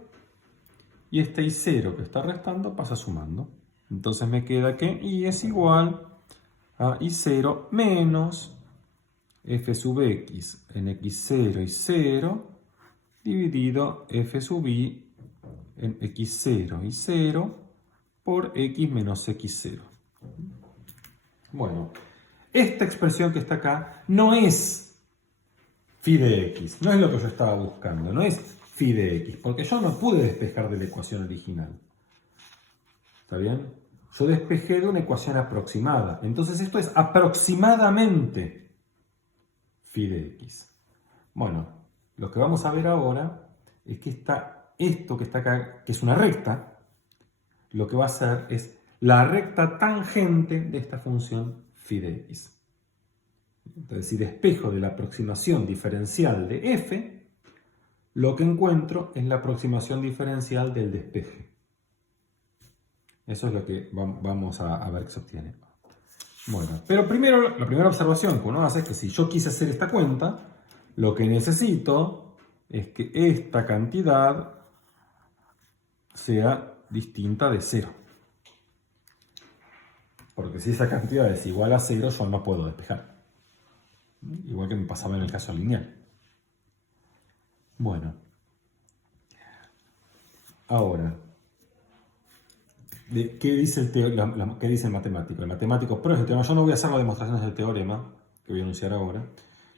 y este y0 que está restando pasa sumando. Entonces me queda que y es igual a y0 menos f sub x en x0 y 0 dividido f sub i en x0 y 0 por x menos x0. Bueno, esta expresión que está acá no es phi de x, no es lo que yo estaba buscando, no es phi de x, porque yo no pude despejar de la ecuación original. ¿Está bien? Yo despejé de una ecuación aproximada, entonces esto es aproximadamente phi de x. Bueno, lo que vamos a ver ahora es que esto que está acá, que es una recta, lo que va a hacer es la recta tangente de esta función phi de x. Entonces, si despejo de la aproximación diferencial de f, lo que encuentro es la aproximación diferencial del despeje. Eso es lo que vamos a ver que se obtiene. Bueno, pero primero, la primera observación que uno hace es que si yo quise hacer esta cuenta, lo que necesito es que esta cantidad sea distinta de 0. Porque si esa cantidad es igual a 0, yo no puedo despejar. Igual que me pasaba en el caso lineal. Bueno. Ahora, ¿qué dice el matemático? El matemático prueba el teorema. Yo no voy a hacer las demostraciones del teorema, que voy a anunciar ahora.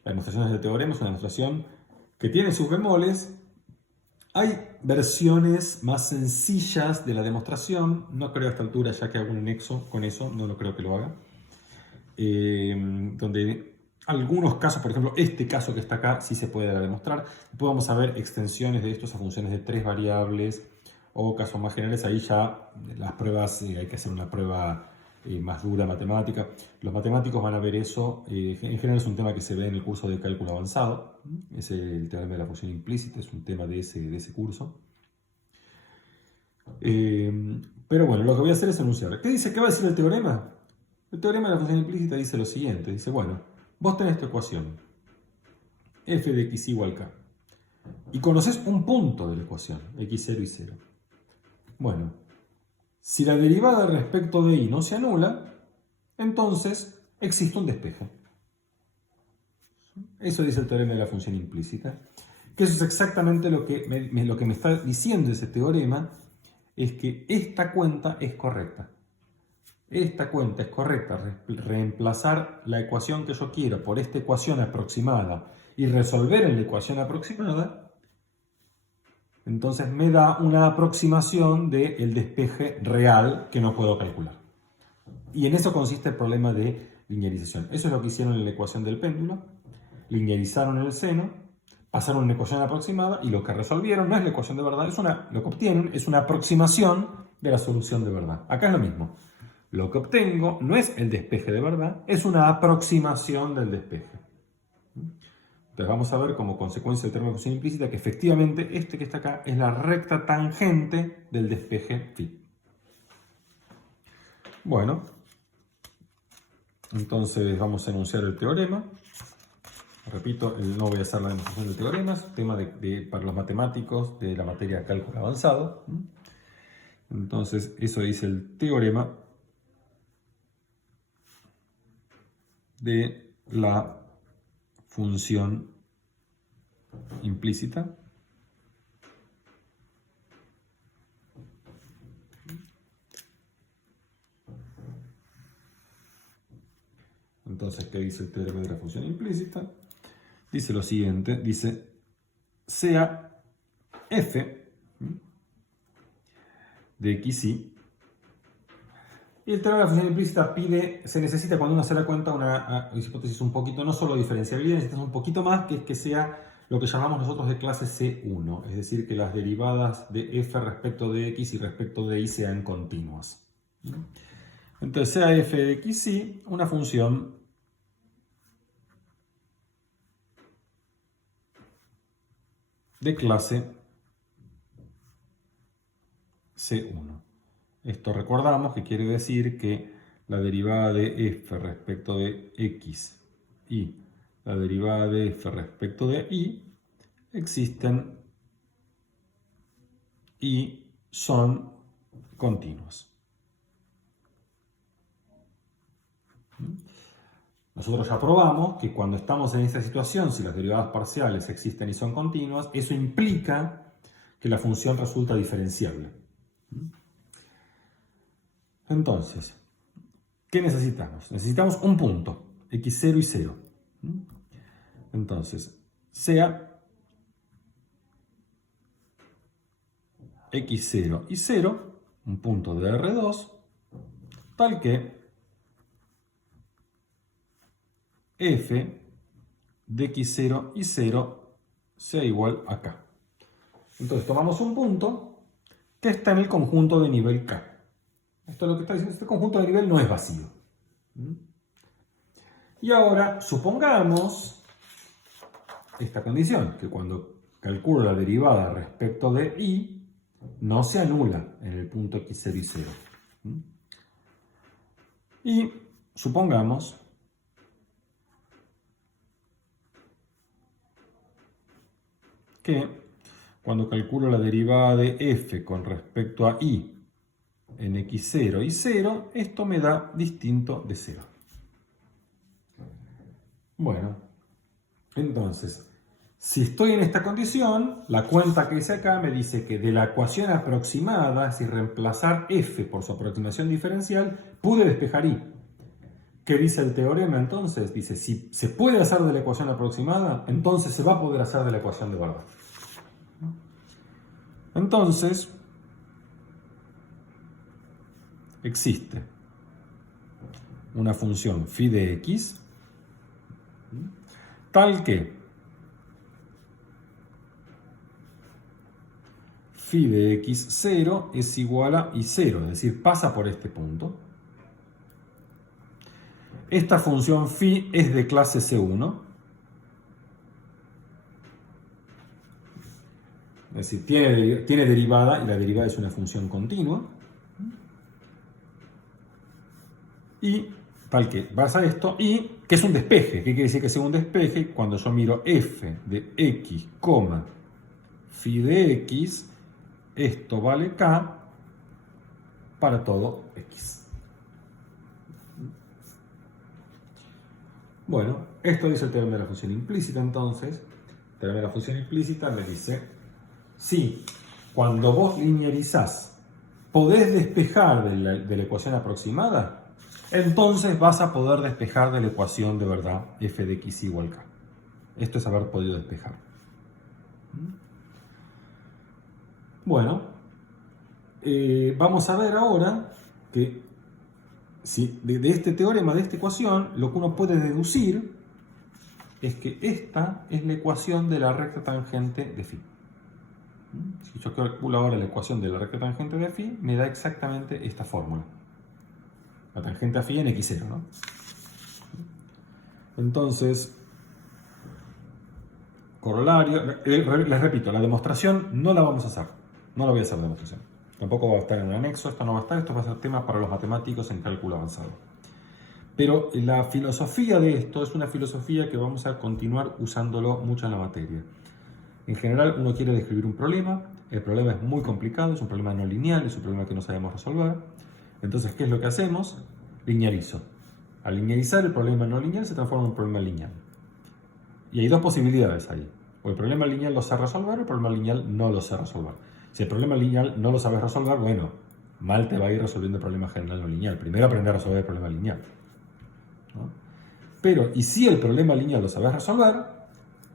Las demostraciones del teorema es una demostración que tiene sus bemoles. Hay versiones más sencillas de la demostración. No creo a esta altura, ya que hago un nexo con eso, no lo creo que lo haga. Donde algunos casos, por ejemplo, este caso que está acá, sí se puede demostrar. Después vamos a ver extensiones de estos a funciones de 3 variables o casos más generales. Ahí ya las pruebas, hay que hacer una prueba más dura matemática. Los matemáticos van a ver eso. En general es un tema que se ve en el curso de cálculo avanzado. Es el teorema de la función implícita, es un tema de ese curso. Pero bueno, lo que voy a hacer es enunciar. ¿Qué dice? ¿Qué va a decir el teorema? El teorema de la función implícita dice lo siguiente. Dice, bueno, vos tenés esta ecuación. F de x igual k. Y conoces un punto de la ecuación, x0 y 0. Bueno, si la derivada respecto de y no se anula, entonces existe un despeje. Eso dice el teorema de la función implícita. Que eso es exactamente lo que me está diciendo ese teorema, es que esta cuenta es correcta. Esta cuenta es correcta. Reemplazar la ecuación que yo quiero por esta ecuación aproximada y resolver en la ecuación aproximada, entonces me da una aproximación del despeje real que no puedo calcular. Y en eso consiste el problema de linearización. Eso es lo que hicieron en la ecuación del péndulo. Linearizaron el seno, pasaron una ecuación aproximada y lo que resolvieron no es la ecuación de verdad, lo que obtienen es una aproximación de la solución de verdad. Acá es lo mismo. Lo que obtengo no es el despeje de verdad, es una aproximación del despeje. Entonces vamos a ver como consecuencia del término de función implícita que efectivamente este que está acá es la recta tangente del despeje phi. Bueno, entonces vamos a enunciar el teorema. Repito, no voy a hacer la demostración del teorema, es un tema para los matemáticos de la materia de cálculo avanzado. Entonces, eso dice el teorema de la función implícita. Entonces, ¿qué dice el teorema de la función implícita? Dice lo siguiente, dice, sea f de xy. Y el teorema de la función implícita se necesita cuando uno se da cuenta una hipótesis un poquito, no solo diferenciabilidad, necesitas un poquito más, que es que sea lo que llamamos nosotros de clase C1, es decir, que las derivadas de f respecto de x y respecto de y sean continuas. Entonces, sea f de xy una función de clase C1. Esto recordamos que quiere decir que la derivada de f respecto de x y la derivada de f respecto de y existen y son continuos. Nosotros ya probamos que cuando estamos en esta situación, si las derivadas parciales existen y son continuas, eso implica que la función resulta diferenciable. Entonces, ¿qué necesitamos? Necesitamos un punto, x0 y 0. Entonces, sea x0 y 0, un punto de R2, tal que f de x0 y 0 sea igual a k. Entonces tomamos un punto que está en el conjunto de nivel k. Esto es lo que está diciendo, este conjunto de nivel no es vacío. Y ahora supongamos esta condición, que cuando calculo la derivada respecto de y, no se anula en el punto x0 y 0. Y supongamos que cuando calculo la derivada de f con respecto a y en x0 y 0, esto me da distinto de 0. Bueno, entonces, si estoy en esta condición, la cuenta que hice acá me dice que de la ecuación aproximada, si reemplazar f por su aproximación diferencial, pude despejar y. ¿Qué dice el teorema entonces? Dice, si se puede hacer de la ecuación aproximada, entonces se va a poder hacer de la ecuación de verdad. Entonces, existe una función phi de x tal que phi de x0 es igual a y0, es decir, pasa por este punto. Esta función phi es de clase C1, es decir, tiene derivada y la derivada es una función continua. Y tal que pasa esto, y que es un despeje. ¿Qué quiere decir que sea un despeje? Cuando yo miro f de x, phi de x, esto vale k para todo x. Bueno, esto dice el teorema de la función implícita entonces. El teorema de la función implícita me dice, si cuando vos linearizás podés despejar de la ecuación aproximada, entonces vas a poder despejar de la ecuación de verdad f de x igual k. Esto es haber podido despejar. Bueno, vamos a ver ahora que si de este teorema, de esta ecuación, lo que uno puede deducir es que esta es la ecuación de la recta tangente de phi. Si yo calculo ahora la ecuación de la recta tangente de phi, me da exactamente esta fórmula. La tangente a phi en x0, ¿no? Entonces, corolario, les repito, la demostración no la vamos a hacer. No la voy a hacer la demostración. Tampoco va a estar en un anexo, esto no va a estar, esto va a ser tema para los matemáticos en cálculo avanzado. Pero la filosofía de esto es una filosofía que vamos a continuar usándolo mucho en la materia. En general, uno quiere describir un problema, el problema es muy complicado, es un problema no lineal, es un problema que no sabemos resolver. Entonces, ¿qué es lo que hacemos? Linealizo. Al linealizar, el problema no lineal se transforma en un problema lineal. Y hay dos posibilidades ahí. O el problema lineal lo sé resolver, o el problema lineal no lo sé resolver. Si el problema lineal no lo sabes resolver, bueno, mal te va a ir resolviendo el problema general no lineal. Primero aprender a resolver el problema lineal, ¿no? Pero, y si el problema lineal lo sabes resolver,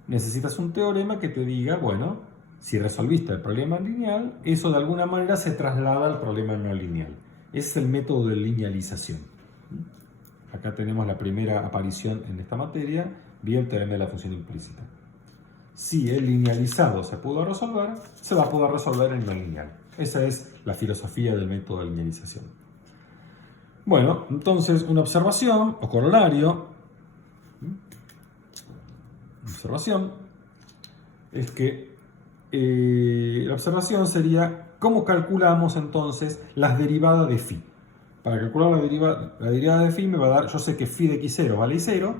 necesitas un teorema que te diga, bueno, si resolviste el problema lineal, eso de alguna manera se traslada al problema no lineal. Ese es el método de linealización. Acá tenemos la primera aparición en esta materia, vía el teorema de la función implícita. Si el linealizado se pudo resolver, se va a poder resolver el no lineal. Esa es la filosofía del método de linealización. Bueno, entonces una observación o corolario, es que la observación sería cómo calculamos entonces las derivadas de phi. Para calcular la derivada de phi me va a dar, yo sé que phi de x0 vale 0,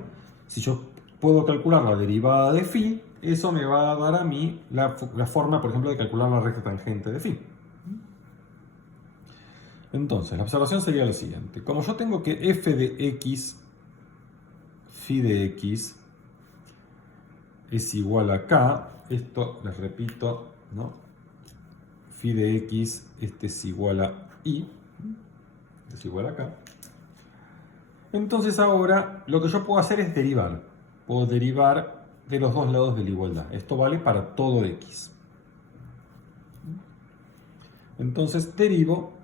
si yo puedo calcular la derivada de phi, eso me va a dar a mí la forma, por ejemplo, de calcular la recta tangente de phi. Entonces, la observación sería lo siguiente. Como yo tengo que f de x, phi de x, es igual a k, esto les repito, ¿no? Phi de x, este es igual a i, es igual a k. Entonces ahora lo que yo puedo hacer es derivar. Puedo derivar de los dos lados de la igualdad. Esto vale para todo x. Entonces derivo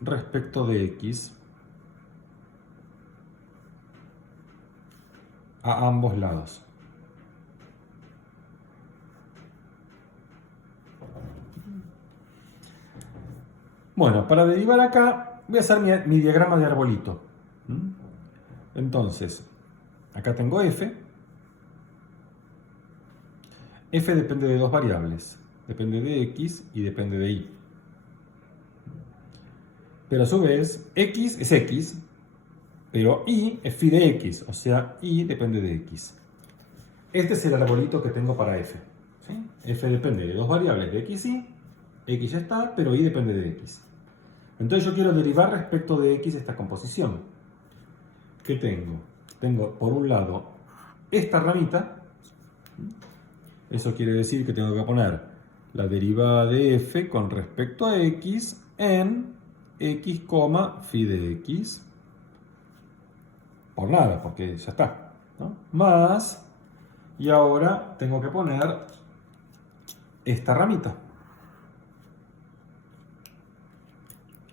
respecto de x a ambos lados. Bueno, para derivar acá voy a hacer mi diagrama de arbolito. Entonces, acá tengo f. F depende de dos variables. Depende de x y depende de y. Pero a su vez, x es x, pero y es phi de x, o sea, y depende de x. Este es el arbolito que tengo para f. ¿Sí? F depende de dos variables, de x y, x ya está, pero y depende de x. Entonces yo quiero derivar respecto de x esta composición. ¿Qué tengo? Tengo por un lado esta ramita. Eso quiere decir que tengo que poner la derivada de f con respecto a x en x, phi de x. Por nada, porque ya está, ¿no? Más, y ahora tengo que poner esta ramita.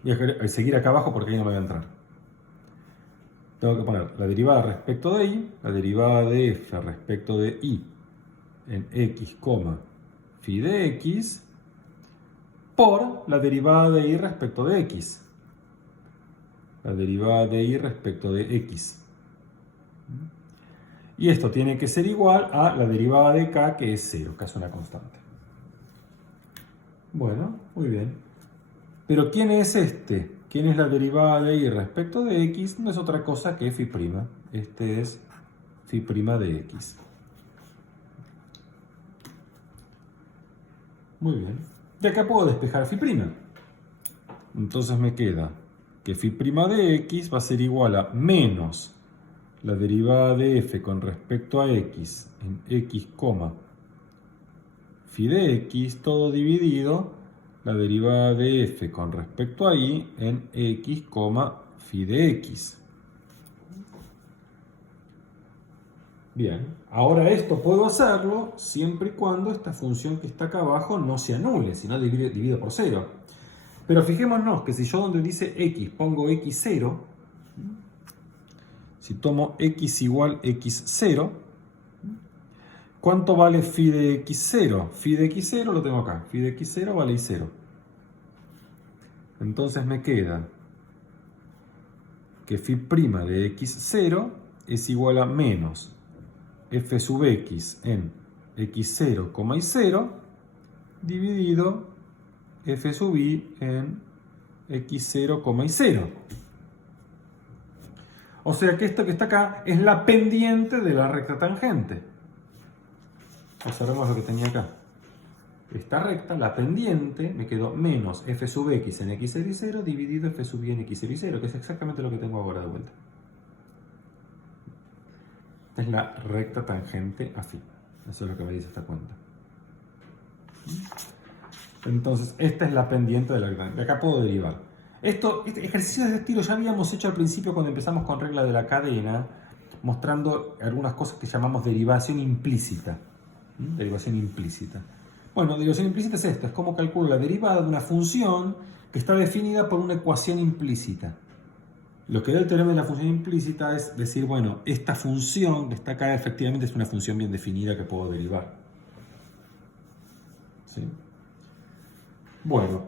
Voy a seguir acá abajo porque ahí no me voy a entrar. Tengo que poner la derivada respecto de y, la derivada de f respecto de y en x, phi de x, por la derivada de y respecto de x. La derivada de y respecto de x. Y esto tiene que ser igual a la derivada de k, que es 0, k es una constante. Bueno, muy bien. Pero ¿quién es este? ¿Quién es la derivada de y respecto de x? No es otra cosa que phi'. Este es phi' de x. Muy bien. De acá puedo despejar phi'. Entonces me queda que phi' de x va a ser igual a menos la derivada de f con respecto a x en x, phi de x, todo dividido la derivada de f con respecto a y en x, phi de x. Bien, ahora esto puedo hacerlo siempre y cuando esta función que está acá abajo no se anule, sino divido por 0. Pero fijémonos que si yo donde dice x pongo x0, si tomo x igual x0, ¿cuánto vale phi de x0? Phi de x0 lo tengo acá. Phi de x0 vale y0. Entonces me queda que phi' de x0 es igual a menos f sub x en x0, y0 dividido f sub y en x0, y0. O sea que esto que está acá es la pendiente de la recta tangente. Observemos lo que tenía acá. Esta recta, la pendiente, me quedó menos f sub x en x0 y 0 dividido f sub y en x0 y 0, que es exactamente lo que tengo ahora de vuelta. Esta es la recta tangente a phi. Eso es lo que me dice esta cuenta. Entonces, esta es la pendiente de la recta. De acá puedo derivar. Este ejercicio de este estilo ya habíamos hecho al principio cuando empezamos con regla de la cadena, mostrando algunas cosas que llamamos derivación implícita. Derivación implícita. Bueno, derivación implícita es esto, es cómo calculo la derivada de una función que está definida por una ecuación implícita. Lo que da el teorema de la función implícita es decir, bueno, esta función que está acá efectivamente es una función bien definida que puedo derivar. ¿Sí? Bueno,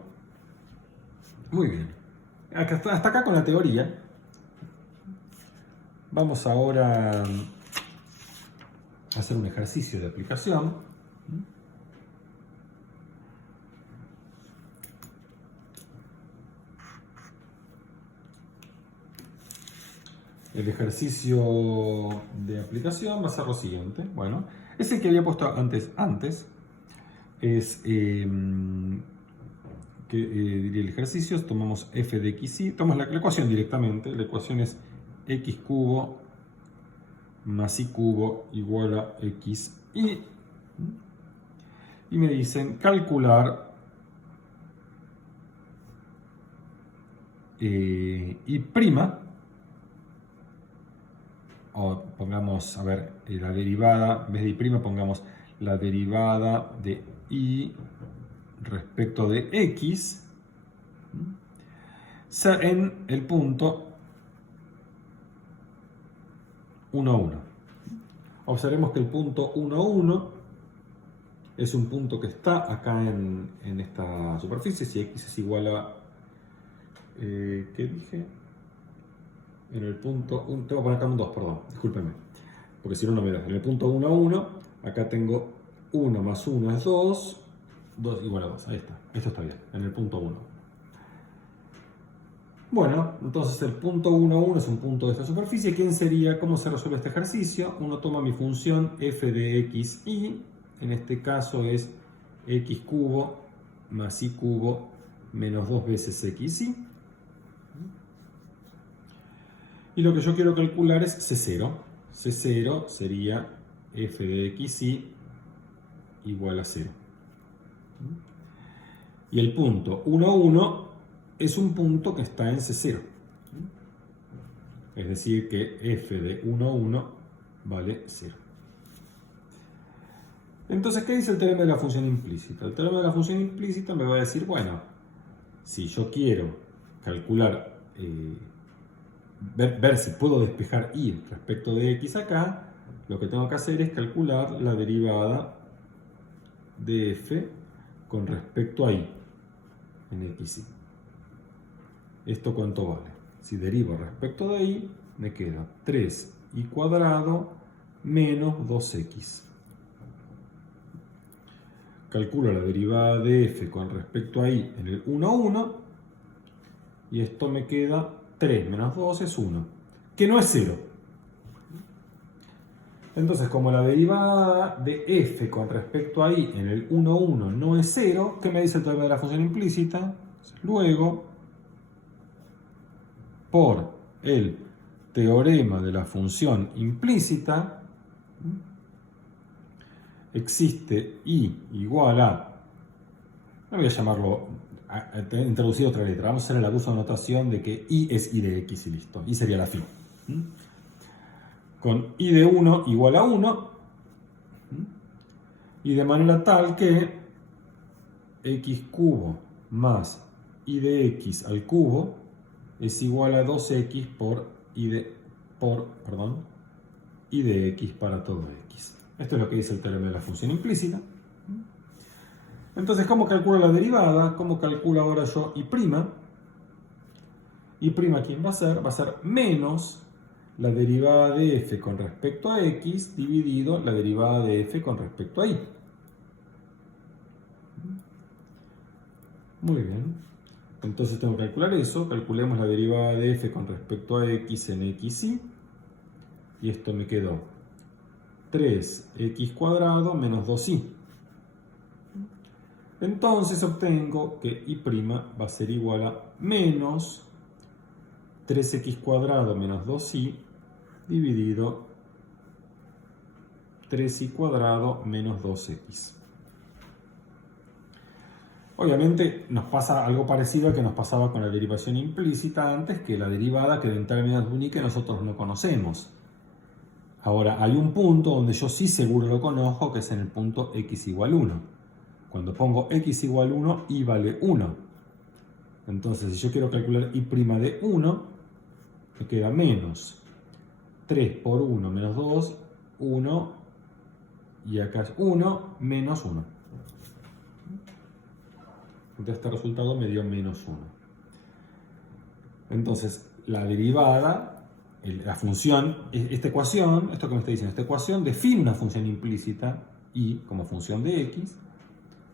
muy bien. Hasta acá con la teoría. Vamos ahora a hacer un ejercicio de aplicación. El ejercicio de aplicación va a ser lo siguiente. Bueno, ese que había puesto antes es diría el ejercicio, tomamos f de xy, tomamos la ecuación directamente. La ecuación es x cubo más y cubo igual a xy. Y me dicen calcular y prima, o pongamos, a ver, la derivada, en vez de y prima pongamos la derivada de y respecto de x en el punto 1, 1. Observemos que el punto 1, 1 es un punto que está acá en esta superficie. Si x es igual a... ¿qué dije? En el punto... tengo que poner acá un 2, perdón, discúlpenme. Porque si no, no me da. En el punto 1, 1, acá tengo 1 más 1 es 2. 2 igual a 2, ahí está. Esto está bien, en el punto 1. Bueno, entonces el punto 1, 1 es un punto de esta superficie. ¿Quién sería? ¿Cómo se resuelve este ejercicio? Uno toma mi función f de xy. En este caso es x cubo más y cubo menos 2 veces xy. Y lo que yo quiero calcular es C0. C0 sería f de xy igual a 0. Y el punto 1, 1 es un punto que está en C0. Es decir, que f de 1, 1 vale 0. Entonces, ¿qué dice el teorema de la función implícita? El teorema de la función implícita me va a decir, bueno, si yo quiero calcular, ver si puedo despejar y respecto de x acá, lo que tengo que hacer es calcular la derivada de f con respecto a y en xy. ¿Esto cuánto vale? Si derivo respecto de y, me queda 3y cuadrado menos 2x. Calculo la derivada de f con respecto a y en el 1, 1, y esto me queda 3 menos 2 es 1, que no es 0. Entonces, como la derivada de f con respecto a y en el 1, 1 no es 0, ¿qué me dice el teorema de la función implícita? Luego, por el teorema de la función implícita, existe y igual a, no voy a llamarlo, introducir otra letra, vamos a hacer el abuso de notación de que y es y de x y listo, y sería la phi. Con y de 1 igual a 1, y de manera tal que x cubo más y de x al cubo es igual a 2x por y de x para todo x. Esto es lo que dice el teorema de la función implícita. Entonces, ¿cómo calculo la derivada? ¿Cómo calculo ahora yo y'? Y', ¿quién va a ser? Va a ser menos la derivada de f con respecto a x dividido la derivada de f con respecto a y. Muy bien. Entonces tengo que calcular eso. Calculemos la derivada de f con respecto a x en xy. Y esto me quedó 3x cuadrado menos 2y. Entonces obtengo que y' va a ser igual a menos 3x cuadrado menos 2y dividido 3y cuadrado menos 2x. Obviamente nos pasa algo parecido al que nos pasaba con la derivación implícita antes, que la derivada queda en términos de un y que nosotros no conocemos. Ahora, hay un punto donde yo sí seguro lo conozco, que es en el punto x igual 1. Cuando pongo x igual 1, y vale 1. Entonces, si yo quiero calcular y' de 1, me queda menos 3 por 1 menos 2, 1, y acá es 1 menos 1. Entonces este resultado me dio menos 1. Entonces, la derivada, la función, esta ecuación, esto que me está diciendo, esta ecuación define una función implícita y como función de x.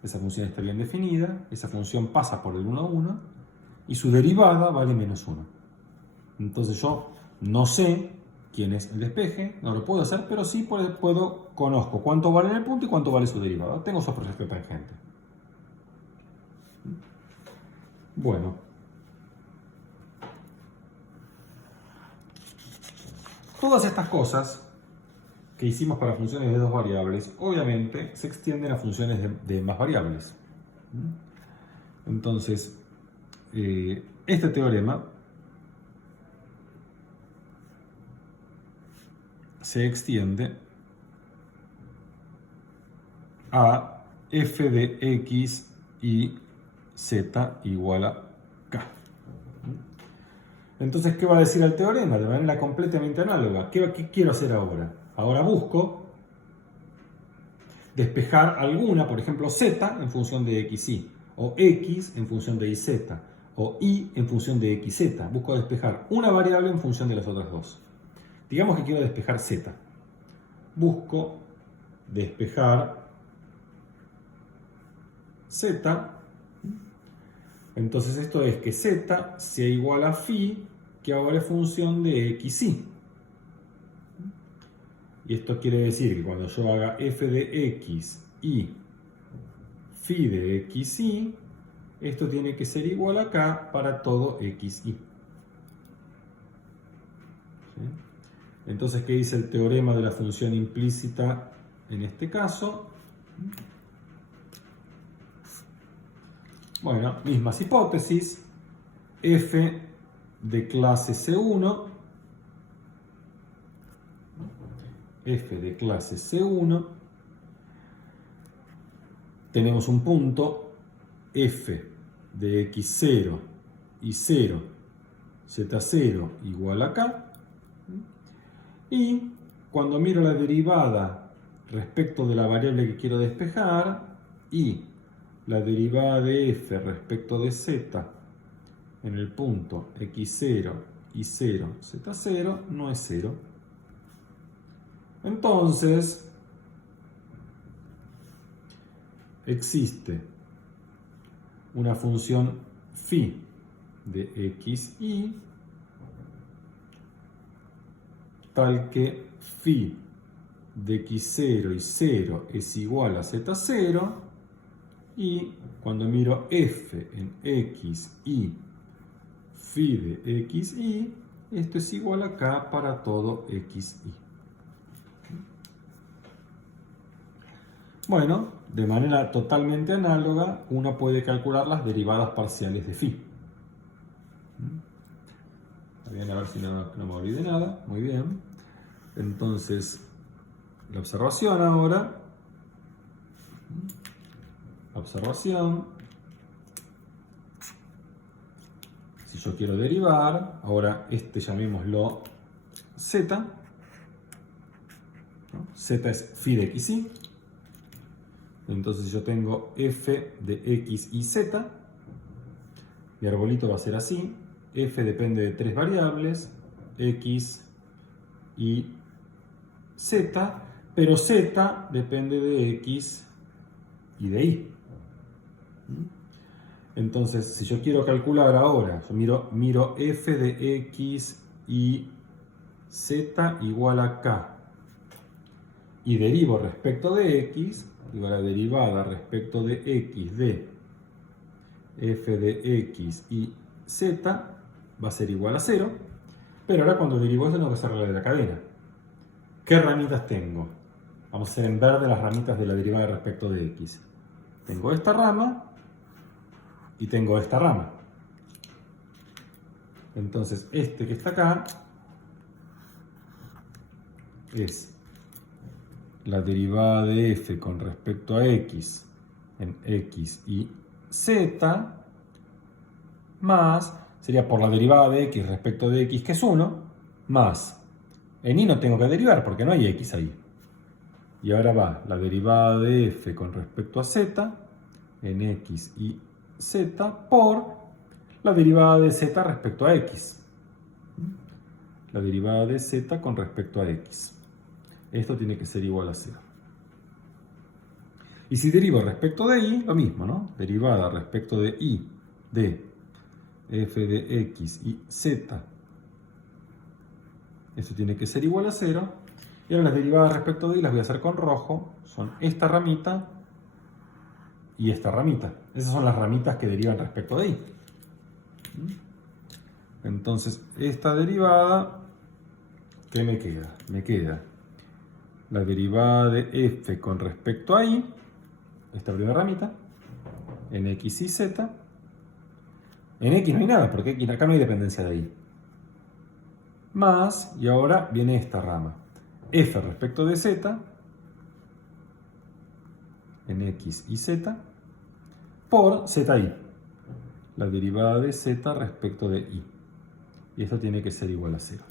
Esa función está bien definida, esa función pasa por el 1 a 1 y su derivada vale menos 1. Entonces yo no sé quién es el despeje, no lo puedo hacer, pero sí conozco cuánto vale en el punto y cuánto vale su derivada. Tengo su proyecto tangente. Bueno. Todas estas cosas que hicimos para funciones de dos variables, obviamente se extienden a funciones de más variables. Entonces, este teorema se extiende a f de x y z igual a k. Entonces, ¿qué va a decir el teorema? De manera completamente análoga. ¿Qué quiero hacer ahora? Ahora busco despejar alguna, por ejemplo, z en función de xy, o x en función de yz, o y en función de xz. Busco despejar una variable en función de las otras dos. Digamos que quiero despejar z. Busco despejar z. Entonces esto es que z sea igual a phi, que ahora es función de xy. Y esto quiere decir que cuando yo haga f de x y phi de xy, esto tiene que ser igual a k para todo xy. ¿Sí? Entonces, ¿qué dice el teorema de la función implícita en este caso? Bueno, mismas hipótesis. F de clase C1. F de clase C1. Tenemos un punto F de x0 y 0, z0 igual a k. Y cuando miro la derivada respecto de la variable que quiero despejar y la derivada de f respecto de z en el punto x0 y 0, z0 no es 0. Entonces, existe una función phi de xy tal que phi de x0 y 0 es igual a z0 y cuando miro f en x y phi de xy, esto es igual a k para todo xy. Bueno, de manera totalmente análoga, uno puede calcular las derivadas parciales de phi. Bien, a ver si no me olvidé nada. Muy bien. Entonces, la observación ahora. Observación. yo quiero derivar, ahora llamémoslo z, ¿no? Z es phi de x, y. Entonces yo tengo f de x y z. Mi arbolito va a ser así. F depende de tres variables, x y z, pero z depende de x y de y. Entonces, si yo quiero calcular ahora, yo miro f de x y z igual a k y derivo respecto de x, digo la derivada respecto de x de f de x y z va a ser igual a 0, pero ahora cuando derivo esto tengo que hacer la de la cadena. ¿Qué ramitas tengo? Vamos a hacer en verde las ramitas de la derivada respecto de x. Tengo esta rama y tengo esta rama. Entonces este que está acá es la derivada de f con respecto a x en x y z, más, sería por la derivada de x respecto de x, que es 1, más, en y no tengo que derivar porque no hay x ahí. Y ahora va la derivada de f con respecto a z en x y z por la derivada de z respecto a x. La derivada de z con respecto a x. Esto tiene que ser igual a 0. Y si derivo respecto de y, lo mismo, ¿no? Derivada respecto de y de f de x y z. Esto tiene que ser igual a 0. Y ahora las derivadas respecto de y las voy a hacer con rojo. Son esta ramita y esta ramita. Esas son las ramitas que derivan respecto de y. Entonces, esta derivada, ¿qué me queda? Me queda la derivada de f con respecto a y, esta primera ramita, en x y z. En x no hay nada, porque acá no hay dependencia de y. Más, y ahora viene esta rama, f respecto de z, en x y z, por zi, la derivada de z respecto de y. Y esto tiene que ser igual a 0.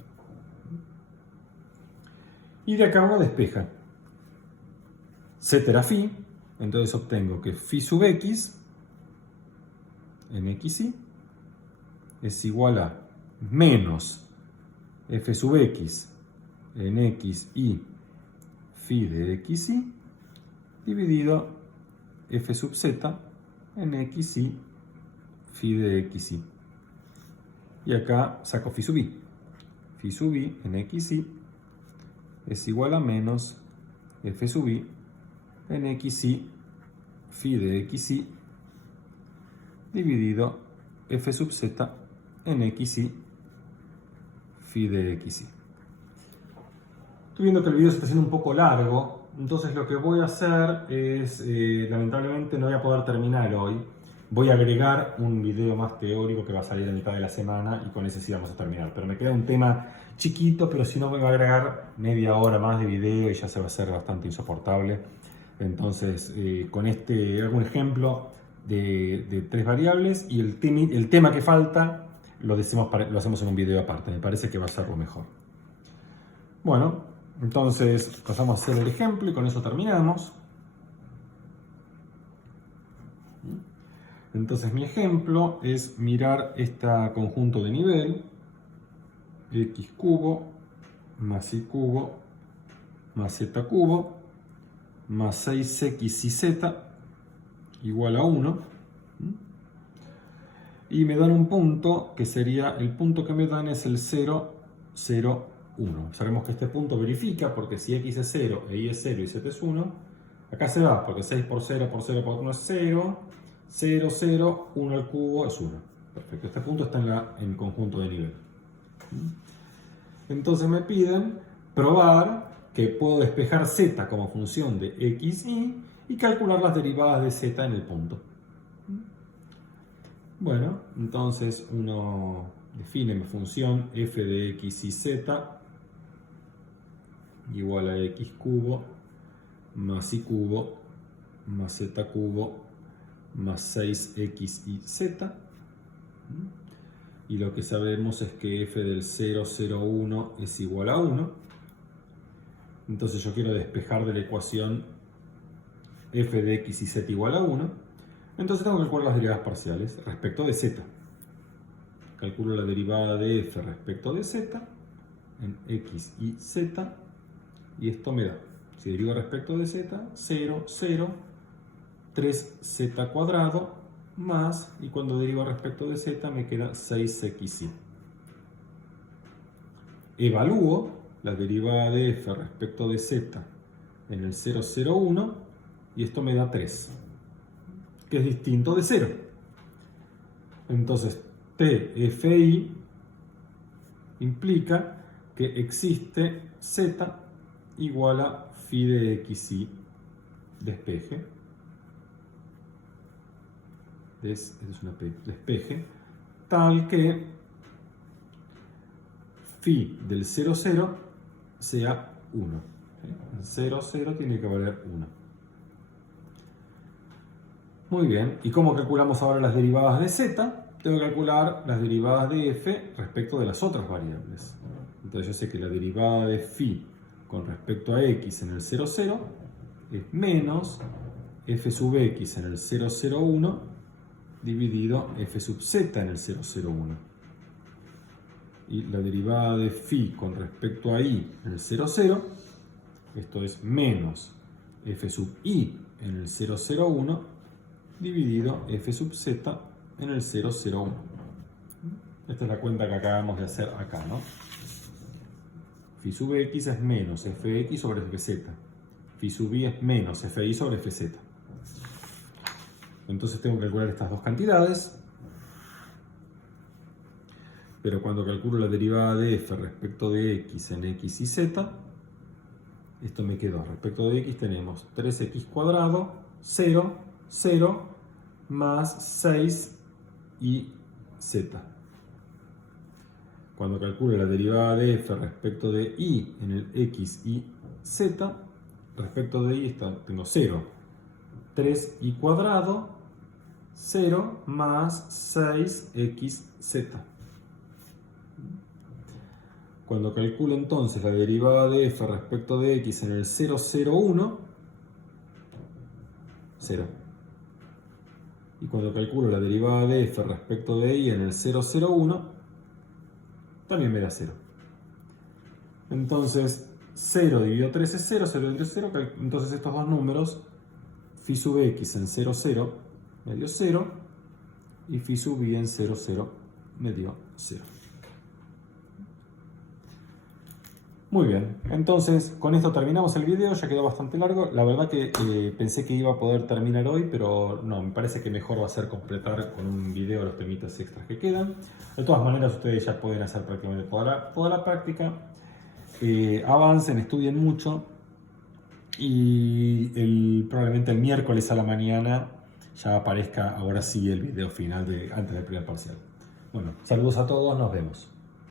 Y de acá uno despeja. Z era phi, entonces obtengo que phi sub x en x y es igual a menos f sub x en x y phi de x y dividido f sub z en x y phi de x y. Y acá saco phi sub y. Phi sub y en x y es igual a menos f sub y en x y phi de x y dividido f sub z en x y phi de x y. Estoy viendo que el video se está haciendo un poco largo, entonces lo que voy a hacer es, lamentablemente no voy a poder terminar hoy. Voy a agregar un video más teórico que va a salir a mitad de la semana y con ese sí vamos a terminar. Pero me queda un tema chiquito, pero si no me va a agregar media hora más de video y ya se va a hacer bastante insoportable. Entonces, con este hago un ejemplo de tres variables y el tema que falta lo hacemos en un video aparte. Me parece que va a ser lo mejor. Bueno, entonces pasamos a hacer el ejemplo y con eso terminamos. Entonces mi ejemplo es mirar este conjunto de nivel, x cubo más y cubo más z cubo más 6x y z igual a 1. Y me dan un punto que sería, el punto que me dan es el 0, 0, 1. Sabemos que este punto verifica porque si x es 0 e y es 0 y z es 1, acá se va porque 6 por 0 por 0 por 1 es 0. 0, 0, 1 al cubo es 1. Perfecto, este punto está en el conjunto de nivel. Entonces me piden probar que puedo despejar z como función de x, y calcular las derivadas de z en el punto. Bueno, entonces uno define mi función f de x y z igual a x cubo más y cubo más z cubo más 6x y z. y lo que sabemos es que f del 0, 0, 1 es igual a 1. Entonces yo quiero despejar de la ecuación f de x y z igual a 1. Entonces tengo que calcular las derivadas parciales respecto de z. Calculo la derivada de f respecto de z en x y z, y esto me da, si derivo respecto de z, 0, 0, 3z cuadrado más, y cuando derivo respecto de z me queda 6xy. Evalúo la derivada de f respecto de z en el 0, 0, 1, y esto me da 3, que es distinto de 0. Entonces, TFI implica que existe z igual a phi de xy despeje. Es una P, despeje, tal que phi del 0, 0 sea 1. El 0, 0 tiene que valer 1. Muy bien, ¿y cómo calculamos ahora las derivadas de z? Tengo que calcular las derivadas de f respecto de las otras variables. Entonces yo sé que la derivada de phi con respecto a x en el 0, 0 es menos f sub x en el 0, 0, 1 dividido f sub z en el 0, 0, 1. Y la derivada de phi con respecto a y en el 0, 0, esto es menos f sub y en el 0, 0, 1 dividido f sub z en el 0, 0, 1. Esta es la cuenta que acabamos de hacer acá, ¿no? Phi sub x es menos fx sobre fz. Phi sub y es menos fi sobre fz. Entonces tengo que calcular estas dos cantidades. Pero cuando calculo la derivada de f respecto de x en x y z, esto me quedó. Respecto de x tenemos 3x cuadrado, 0, 0, más 6 y z. Cuando calculo la derivada de f respecto de y en el x y z, respecto de y tengo 0, 3y cuadrado, 0 más 6xz. Cuando calculo entonces la derivada de f respecto de x en el 0, 0, 1, 0. Y cuando calculo la derivada de f respecto de y en el 0, 0, 1, también me da 0. Entonces, 0 dividido 3 es 0, 0 dividido 0, entonces estos dos números, phi sub x en 0, 0 me dio 0, y phi sub y en 0, 0 me dio 0. Muy bien, entonces con esto terminamos el video, ya quedó bastante largo. La verdad que pensé que iba a poder terminar hoy, pero no, me parece que mejor va a ser completar con un video los temitas extras que quedan. De todas maneras, ustedes ya pueden hacer prácticamente toda la práctica. Avancen, estudien mucho y probablemente el miércoles a la mañana ya aparezca ahora sí el video final antes del primer parcial. Bueno, saludos a todos, nos vemos.